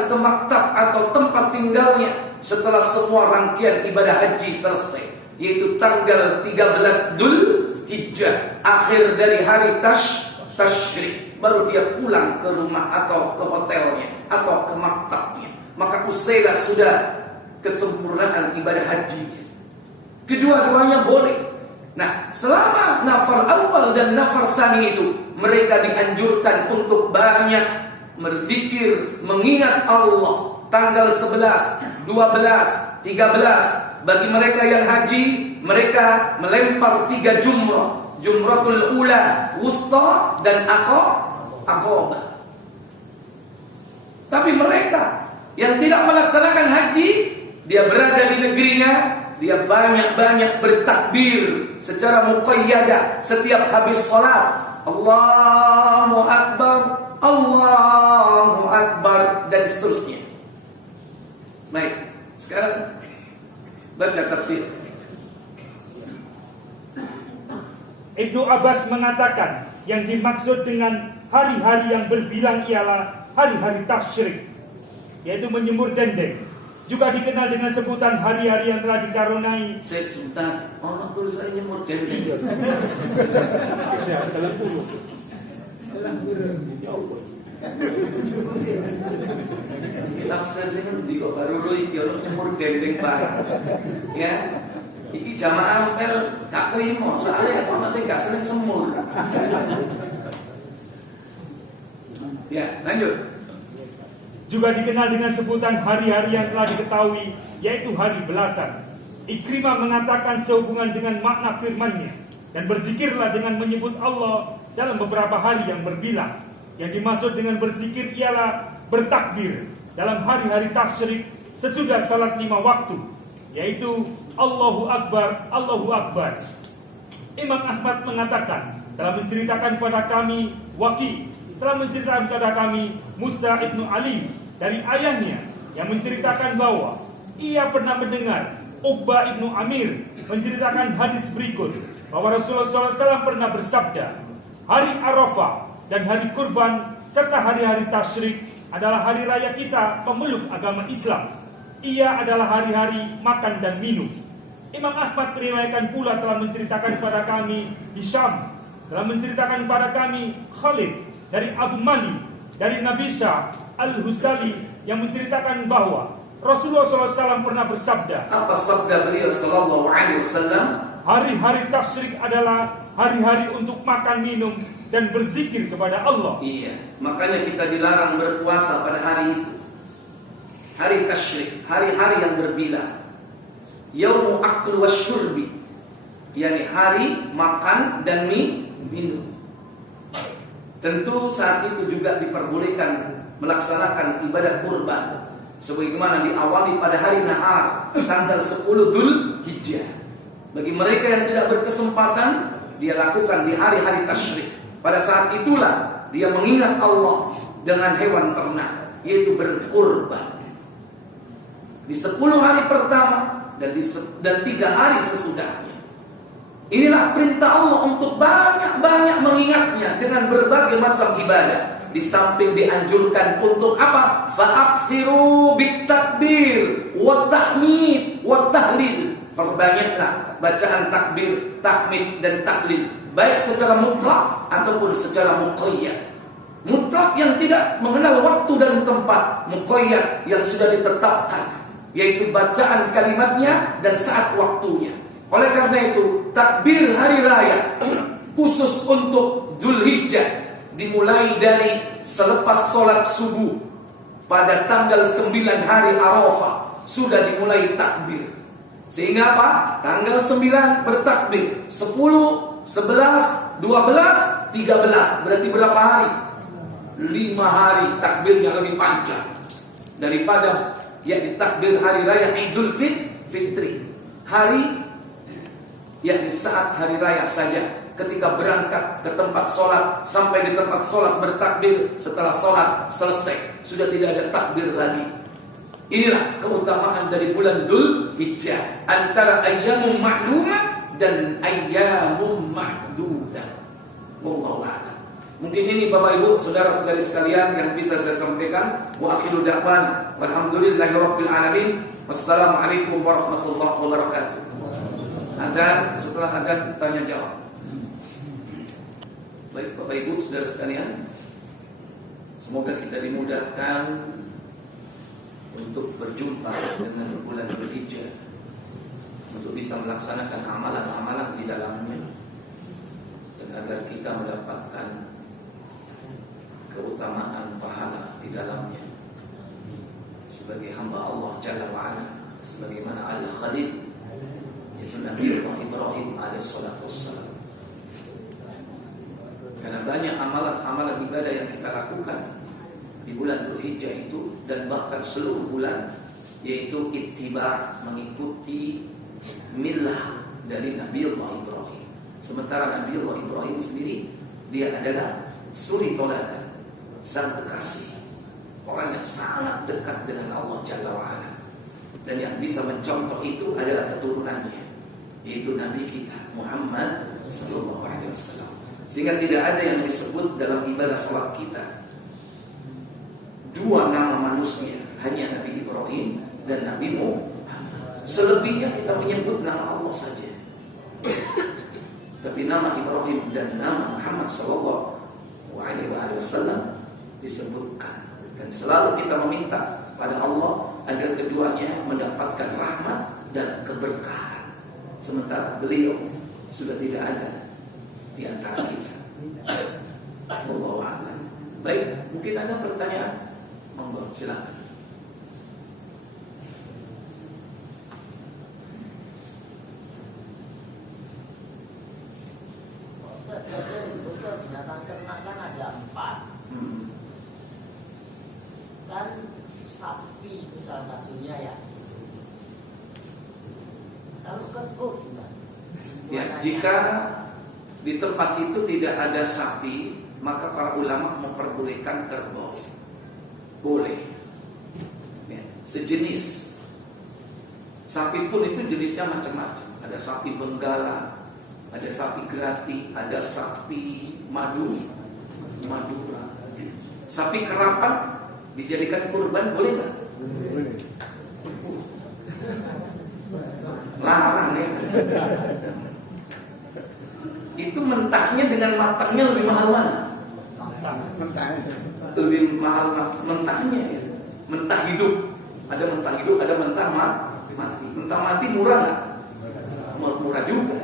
ke maktab atau tempat tinggalnya setelah semua rangkaian ibadah haji selesai, yaitu tanggal 13 Dzulhijjah, akhir dari hari tasyrik. Baru dia pulang ke rumah atau ke hotelnya atau ke maktabnya. Maka usailah sudah kesempurnaan ibadah hajinya. Kedua-duanya boleh. Nah, selama nafar awal dan nafar tsani itu, mereka dianjurkan untuk banyak berzikir, mengingat Allah. Tanggal 11, 12, 13, bagi mereka yang haji, mereka melempar 3 jumrah. Jumratul ula, wusta, dan aqabah. Tapi mereka yang tidak melaksanakan haji, dia berada di negerinya, dia banyak-banyak bertakbir secara muqayyadah setiap habis salat. Allahu Akbar, Allahu Akbar, dan seterusnya. Baik, sekarang baca tafsir. Ibnu Abbas mengatakan yang dimaksud dengan hari-hari yang berbilang ialah hari-hari tasyrik, yaitu menyemur dendeng. Juga dikenal dengan sebutan hari-hari yang telah dikaruniai. Saya sebentar, orang tulis saya nyemur dendeng. Tafsir saya ngerti kok baru iki ono nyemur dendeng barang. Ya. Iki jamaah apel gak krimo, soalnya aku masih gak seneng semur. Ya, lanjut. Juga dikenal dengan sebutan hari-hari yang telah diketahui, yaitu hari belasan. Ikrimah mengatakan sehubungan dengan makna firman-Nya, dan berzikirlah dengan menyebut Allah dalam beberapa hari yang berbilang. Yang dimaksud dengan berzikir ialah bertakbir dalam hari-hari tasyrik sesudah salat 5 waktu, yaitu Allahu Akbar, Allahu Akbar. Imam Ahmad mengatakan, telah menceritakan kepada kami Waqi, telah menceritakan kepada kami Musa ibnu Ali dari ayahnya, yang menceritakan bahwa ia pernah mendengar Uqbah ibnu Amir menceritakan hadis berikut, bahwa Rasulullah SAW pernah bersabda, hari Arafah dan hari kurban serta hari-hari tasyrik adalah hari raya kita pemeluk agama Islam. Ia adalah hari-hari makan dan minum. Imam Ahmad meriwayatkan pula telah menceritakan kepada kami Hisham, telah menceritakan kepada kami Khalid dari Abu Mali, dari Nabisha Al-Husali, yang menceritakan bahwa Rasulullah SAW pernah bersabda. Apa sabda beliau sallallahu alaihi wasallam? Hari-hari tasyrik adalah hari-hari untuk makan minum dan berzikir kepada Allah. Iya, makanya kita dilarang berpuasa pada hari itu. Hari tasyrik, hari-hari yang berbilang. Yaumu akl wasyurbi, yakni hari makan dan minum. Tentu saat itu juga diperbolehkan melaksanakan ibadah kurban, sebagaimana diawali pada hari nahar, tanggal 10 Dzulhijjah. Bagi mereka yang tidak berkesempatan, dia lakukan di hari-hari tasyrik. Pada saat itulah dia mengingat Allah dengan hewan ternak, yaitu berkurban. Di 10 hari pertama dan 3 hari sesudahnya. Inilah perintah Allah untuk banyak-banyak mengingatnya dengan berbagai macam ibadah. Di samping dianjurkan untuk apa? Fa'akthiru bitakbir wa tahmid wa tahlil. Perbanyaklah bacaan takbir, tahmid dan tahlil, baik secara mutlak ataupun secara muqayyad. Mutlak yang tidak mengenal waktu dan tempat, muqayyad yang sudah ditetapkan, yaitu bacaan kalimatnya dan saat waktunya. Oleh karena itu, takbir hari raya khusus untuk Dzulhijjah dimulai dari selepas sholat subuh pada tanggal 9 hari Arafah sudah dimulai takbir. Sehingga apa? Tanggal 9 bertakbir, 10, 11, 12, 13. Berarti berapa hari? 5 hari takbirnya lebih panjang daripada yakni takbir hari raya Idul Fitri. Hari yakni saat hari raya saja, ketika berangkat ke tempat sholat, sampai di tempat sholat bertakbir, setelah sholat selesai sudah tidak ada takbir lagi. Inilah keutamaan dari bulan Dzulhijjah, antara ayyamum ma'lumat dan ayyamum ma'dudah. Wallahu a'lam. Mungkin ini Bapak Ibu, saudara-saudari sekalian yang bisa saya sampaikan. Wa akhiru da'wana walhamdulillahirabbil alamin. Wassalamualaikum warahmatullahi wabarakatuh. Ada setelah ada tanya jawab. Baik Bapak Ibu, saudara sekalian, semoga kita dimudahkan untuk berjumpa dengan bulan Dzulhijjah, untuk bisa melaksanakan amalan-amalan di dalamnya, dan agar kita mendapatkan keutamaan pahala di dalamnya sebagai hamba Allah Jalla wa'ala, sebagaimana Al-Khalil yaitu Nabi Allah Ibrahim alaihissalatu wassalam. Karena banyak amalan-amalan ibadah yang kita lakukan di bulan Dzulhijjah itu, dan bahkan seluruh bulan, yaitu ittiba, mengikuti millah dari Nabi Allah Ibrahim. Sementara Nabi Allah Ibrahim sendiri, dia adalah suri toladan, sang kekasih, orang yang sangat dekat dengan Allah Jalla wa'ala. Dan yang bisa mencontoh itu adalah keturunannya, yaitu Nabi kita Muhammad sallallahu alaihi wasallam. Sehingga tidak ada yang disebut dalam ibadah salat kita dua nama manusia, hanya Nabi Ibrahim dan Nabi Muhammad. Selebihnya kita menyebut nama Allah saja. Tapi nama Ibrahim dan nama Muhammad sallallahu alaihi wasallam disebutkan, dan selalu kita meminta pada Allah agar keduanya mendapatkan rahmat dan keberkahan, sementara beliau sudah tidak ada di antara kita. Wallahu a'lam. Baik, mungkin ada pertanyaan? Monggo, silakan. Disebutkan binatang ternak kan ada 4. Kan sapi itu salah satunya ya. Kalau kerbau gimana? Ya, jika di tempat itu tidak ada sapi, maka para ulama memperbolehkan kerbau. Boleh. Ya, sejenis. Sapi pun itu jenisnya macam-macam. Ada sapi benggala, ada sapi grati, ada sapi Madura. Sapi kerapan dijadikan kurban boleh nggak? Boleh. Larang ya. Itu mentahnya dengan matangnya lebih mahal mana? Mentah. Lebih mahal mentahnya ya. Mentah hidup. Ada mentah hidup, ada mentah mati. Mentah mati murah nggak? Murah juga.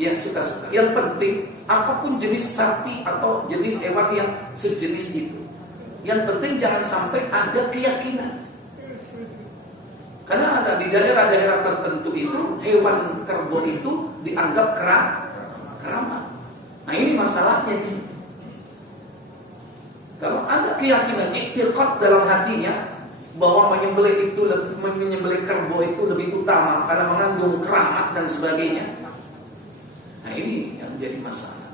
Yang suka-suka. Yang penting apapun jenis sapi atau jenis hewan yang sejenis itu, yang penting jangan sampai ada keyakinan. Karena ada di daerah-daerah tertentu itu hewan kerbau itu dianggap keramat. Nah ini masalahnya di sini. Kalau ada keyakinan i'tiqad dalam hatinya bahwa menyembelih kerbau itu lebih utama karena mengandung keramat dan sebagainya, nah ini yang jadi masalah.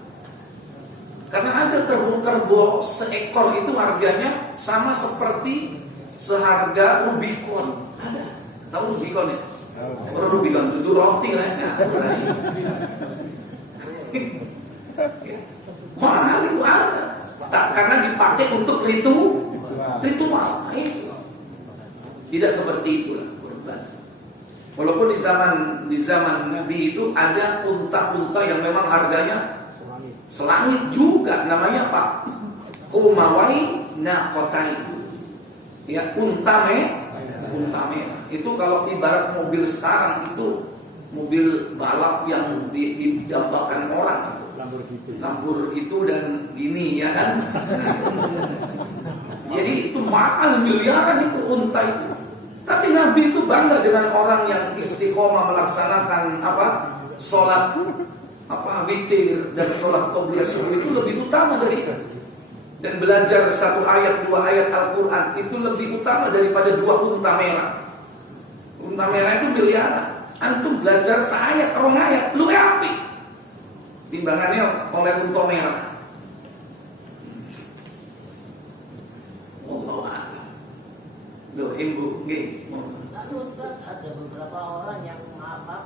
Karena ada kerbau seekor itu harganya sama seperti seharga Rubicon. Ada, tahu Rubicon ya? Orang Rubicon itu roti lah. Mahal itu ada. Tak, karena dipakai untuk ritual. Nah, ini tidak seperti itulah kurban. Walaupun di zaman Nabi itu ada unta-unta yang memang harganya selangit juga, namanya apa? Kumawai naqatai. Ya, unta merah. Itu kalau ibarat mobil sekarang itu mobil balap yang didambakan orang. Lambur itu dan gini ya kan. Jadi itu mahal, miliaran itu unta itu. Tapi Nabi itu bangga dengan orang yang istiqomah melaksanakan sholat witir dan sholat qobliyah subuh itu lebih utama dari itu. Dan belajar 1 ayat 2 ayat Al-Quran itu lebih utama daripada 2 unta merah. Unta merah itu miliaran. Antum belajar seayat 2 ayat lu api timbangannya oleh unta merah. Wallahu a'lam. Loh, ibu, nggih. Lalu Ustaz, ada beberapa orang yang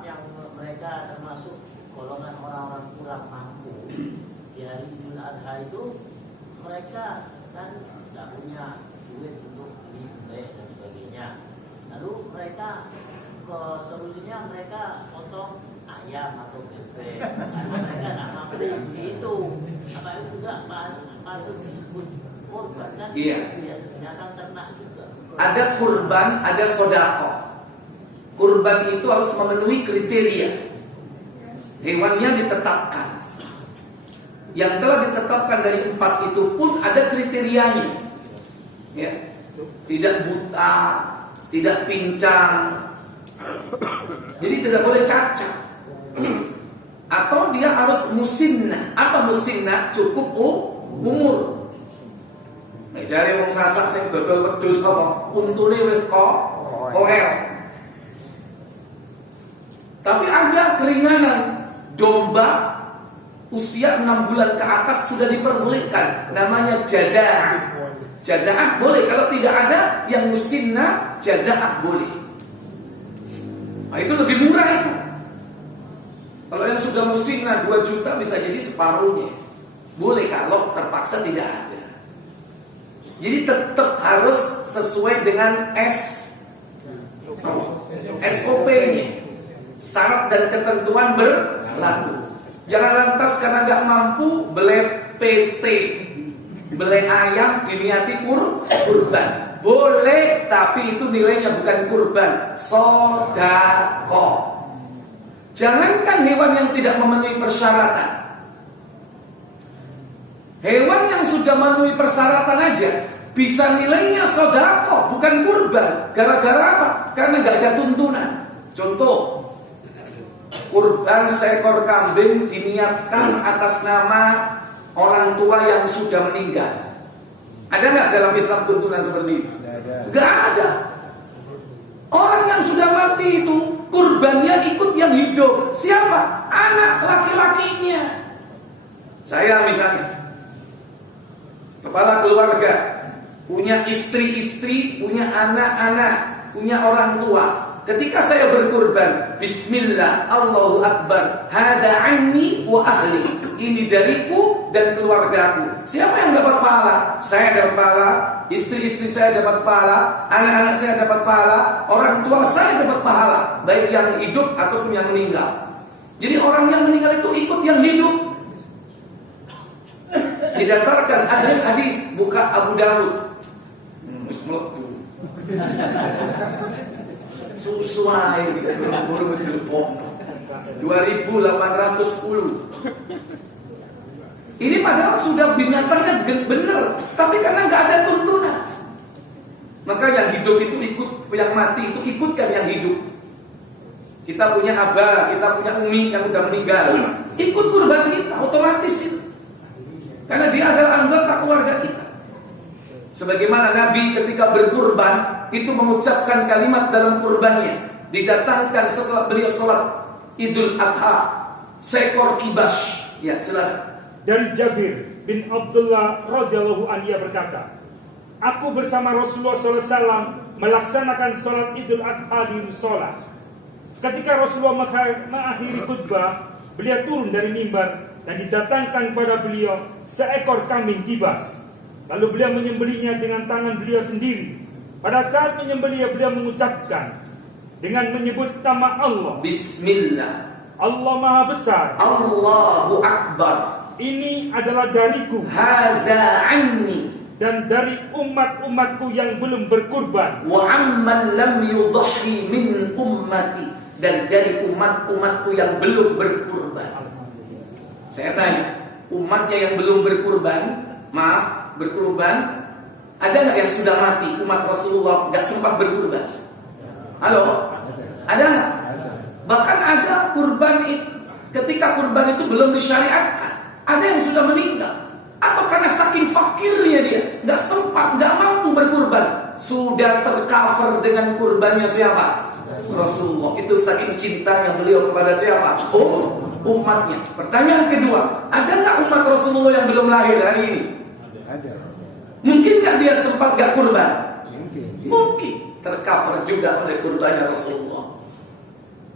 yang mereka termasuk golongan orang-orang kurang mampu. Di hari Idul Adha itu mereka kan tidak punya duit untuk beli bebek dan sebagainya. Lalu mereka solusinya mereka potong ayam atau bebek. Mereka tidak mampu di situ. Apa itu juga masuk disebut kurban kan? Iya. Binatang ternak juga. Ada kurban, ada sedekah. kurban itu harus memenuhi kriteria. Hewannya ditetapkan. Yang telah ditetapkan dari 4 itu pun ada kriterianya. Ya. Tidak buta, tidak pincang. Jadi tidak boleh cacat. Atau dia harus musinna. Apa musinna? Cukup umur. Nek jare wong sasak sing dodol wedhus apa? Untune wis koel. Tapi ada keringanan. Domba usia 6 bulan ke atas sudah diperbolehkan. Namanya jadaah. Jadaah boleh. Kalau tidak ada yang musinna, jadaah boleh. Nah, itu lebih murah itu. Kalau yang sudah musinna 2 juta bisa jadi separuhnya. Boleh kalau terpaksa tidak ada. Jadi tetap harus sesuai dengan SOP-nya. Syarat dan ketentuan berlaku. Jangan lantas karena nggak mampu beli PT, beli ayam diniati kurban. Boleh, tapi itu nilainya bukan kurban, sedekah. Jangankan hewan yang tidak memenuhi persyaratan. Hewan yang sudah memenuhi persyaratan aja bisa nilainya sedekah, bukan kurban. Gara-gara apa? Karena nggak ada tuntunan. Contoh, kurban seekor kambing diniatkan atas nama orang tua yang sudah meninggal. Ada nggak dalam Islam tuntunan seperti itu? Nggak ada. Orang yang sudah mati itu kurbannya ikut yang hidup. Siapa? Anak laki-lakinya. Saya misalnya kepala keluarga, punya istri-istri, punya anak-anak, punya orang tua. Ketika saya berkurban, bismillah, Allahu Akbar, hada anni wa ahli. Ini dariku dan keluargaku. Siapa yang dapat pahala? Saya dapat pahala, istri-istri saya dapat pahala, anak-anak saya dapat pahala, orang tua saya dapat pahala, baik yang hidup ataupun yang meninggal. Jadi orang yang meninggal itu ikut yang hidup. Didasarkan atas hadis, buka Abu Dawud. Sesuai buru-buru telepon 2810. Ini padahal sudah binatangnya benar, tapi karena nggak ada tuntunan, maka yang hidup itu ikut, yang mati itu ikutkan yang hidup. Kita punya abah, kita punya umi yang udah meninggal, ikut kurban kita otomatis itu, karena dia adalah anggota keluarga kita. Sebagaimana Nabi ketika berkurban itu mengucapkan kalimat dalam kurbannya, didatangkan setelah beliau sholat Idul Adha seekor kibas. Ya, silakan. Dari Jabir bin Abdullah radhiyallahu anhu ia berkata, aku bersama Rasulullah SAW melaksanakan sholat Idul Adha di musola. Ketika Rasulullah mengakhiri khutbah, beliau turun dari mimbar dan didatangkan kepada beliau seekor kambing kibas. Lalu beliau menyembelihnya dengan tangan beliau sendiri. Pada saat menyembelih, beliau mengucapkan dengan menyebut nama Allah, Bismillah, Allah Maha Besar, Allahu Akbar, ini adalah dariku, hadza anni, dan dari umat-umatku yang belum berkurban, wa amman lam yudhi min ummati, dan dari umat-umatku yang belum berkurban. Saya tanya, umatnya yang belum berkurban, berkurban, ada nggak yang sudah mati? Umat Rasulullah nggak sempat berkurban? Halo? Ada nggak? Bahkan ada kurban itu, ketika kurban itu belum disyariatkan, ada yang sudah meninggal, atau karena saking fakirnya dia nggak sempat, nggak mampu berkurban, sudah tercover dengan kurbannya siapa? Rasulullah. Itu saking cintanya beliau kepada siapa? Umatnya. Pertanyaan kedua, ada nggak umat Rasulullah yang belum lahir hari ini? Ada. Mungkin nggak dia sempat nggak kurban? Mungkin. Tercover juga oleh kurbannya Rasulullah.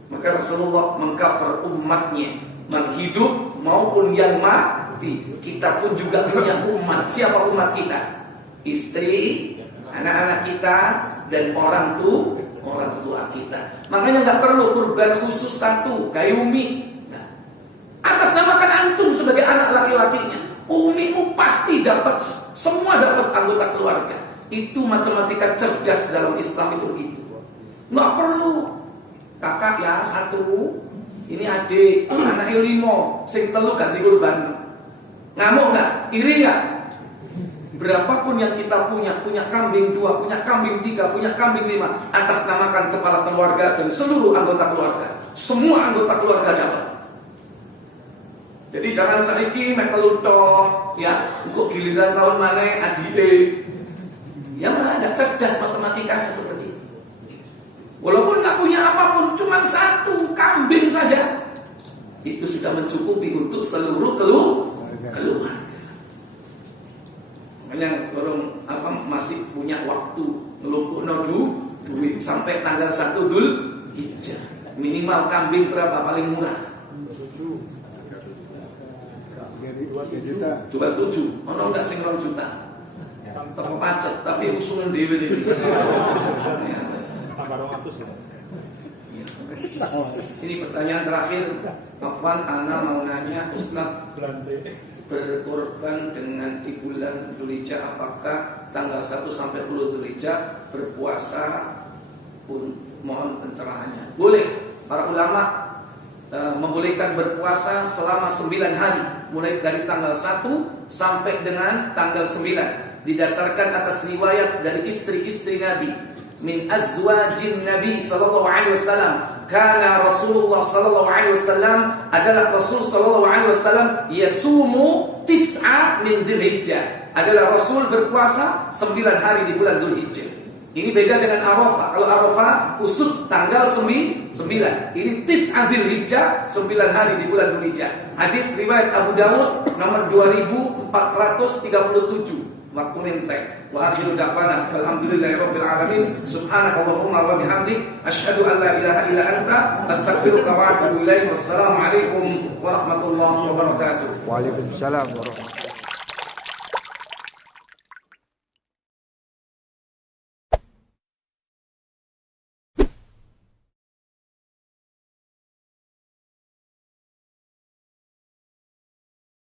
Maka Rasulullah mengcover umatnya, yang hidup maupun yang mati. Kita pun juga punya umat. Siapa umat kita? Istri, anak-anak kita, dan orang tua kita. Makanya nggak perlu kurban khusus satu kayak Umi. Nah, atas namakan antum sebagai anak laki-lakinya, Umimu pasti dapat, semua dapat anggota keluarga. Itu matematika cerdas dalam Islam itu. Nggak perlu Kakak ya 1, ini adik, anaknya 5, sing 3 ganti kurban. Ngamuk nggak? Iri nggak? Berapapun yang kita punya kambing 2, punya kambing 3, punya kambing 5, atas namakan kepala keluarga dan seluruh anggota keluarga. Semua anggota keluarga dapat. Jadi jangan saiki mek kelutoh, ya, kok giliran tahun mana adike. Ya malah nggak cerdas matematikanya seperti itu. Walaupun nggak punya apapun, cuma 1 kambing saja, itu sudah mencukupi untuk seluruh keluarga. Makanya orang masih punya waktu ngelumpuk duit sampai tanggal 1 Dzulhijjah. Minimal kambing berapa paling murah? 2 juta. 27. Ono enggak sing 2 juta? Toko pacet tapi usungan dhewe. Tambah 200 ya. Ini pertanyaan terakhir. Afwan, ana mau nanya, Ustaz, berkorban dengan di bulan Dzulhijjah, apakah tanggal 1 sampai 10 Dzulhijjah berpuasa pun? Mohon pencerahannya. Boleh. Para ulama membolehkan berpuasa selama 9 hari, mulai dari tanggal 1 sampai dengan tanggal 9, didasarkan atas riwayat dari istri-istri Nabi. Min azwajin Nabi sallallahu alaihi wasallam, kana Rasulullah sallallahu alaihi wasallam, adalah Rasul sallallahu alaihi wasallam yasumu 9 min Dzulhijjah, adalah Rasul berpuasa 9 hari di bulan Dzulhijjah. Ini beda dengan Arafah. Kalau Arafah khusus tanggal 9. Ini 9 Dzulhijjah, 9 hari di bulan Dzulhijjah. Hadis riwayat Abu Dawud nomor 2437. Waktu nentek. Wa akhiru da'wana alhamdulillahirabbil alamin. Subhanakallahumma wa bihamdik asyhadu an la ilaha illa anta astaghfiruka wa atubu ilaik. Wassalamu alaikum warahmatullahi wabarakatuh. Waalaikumsalam warahmatullahi wabarakatuh.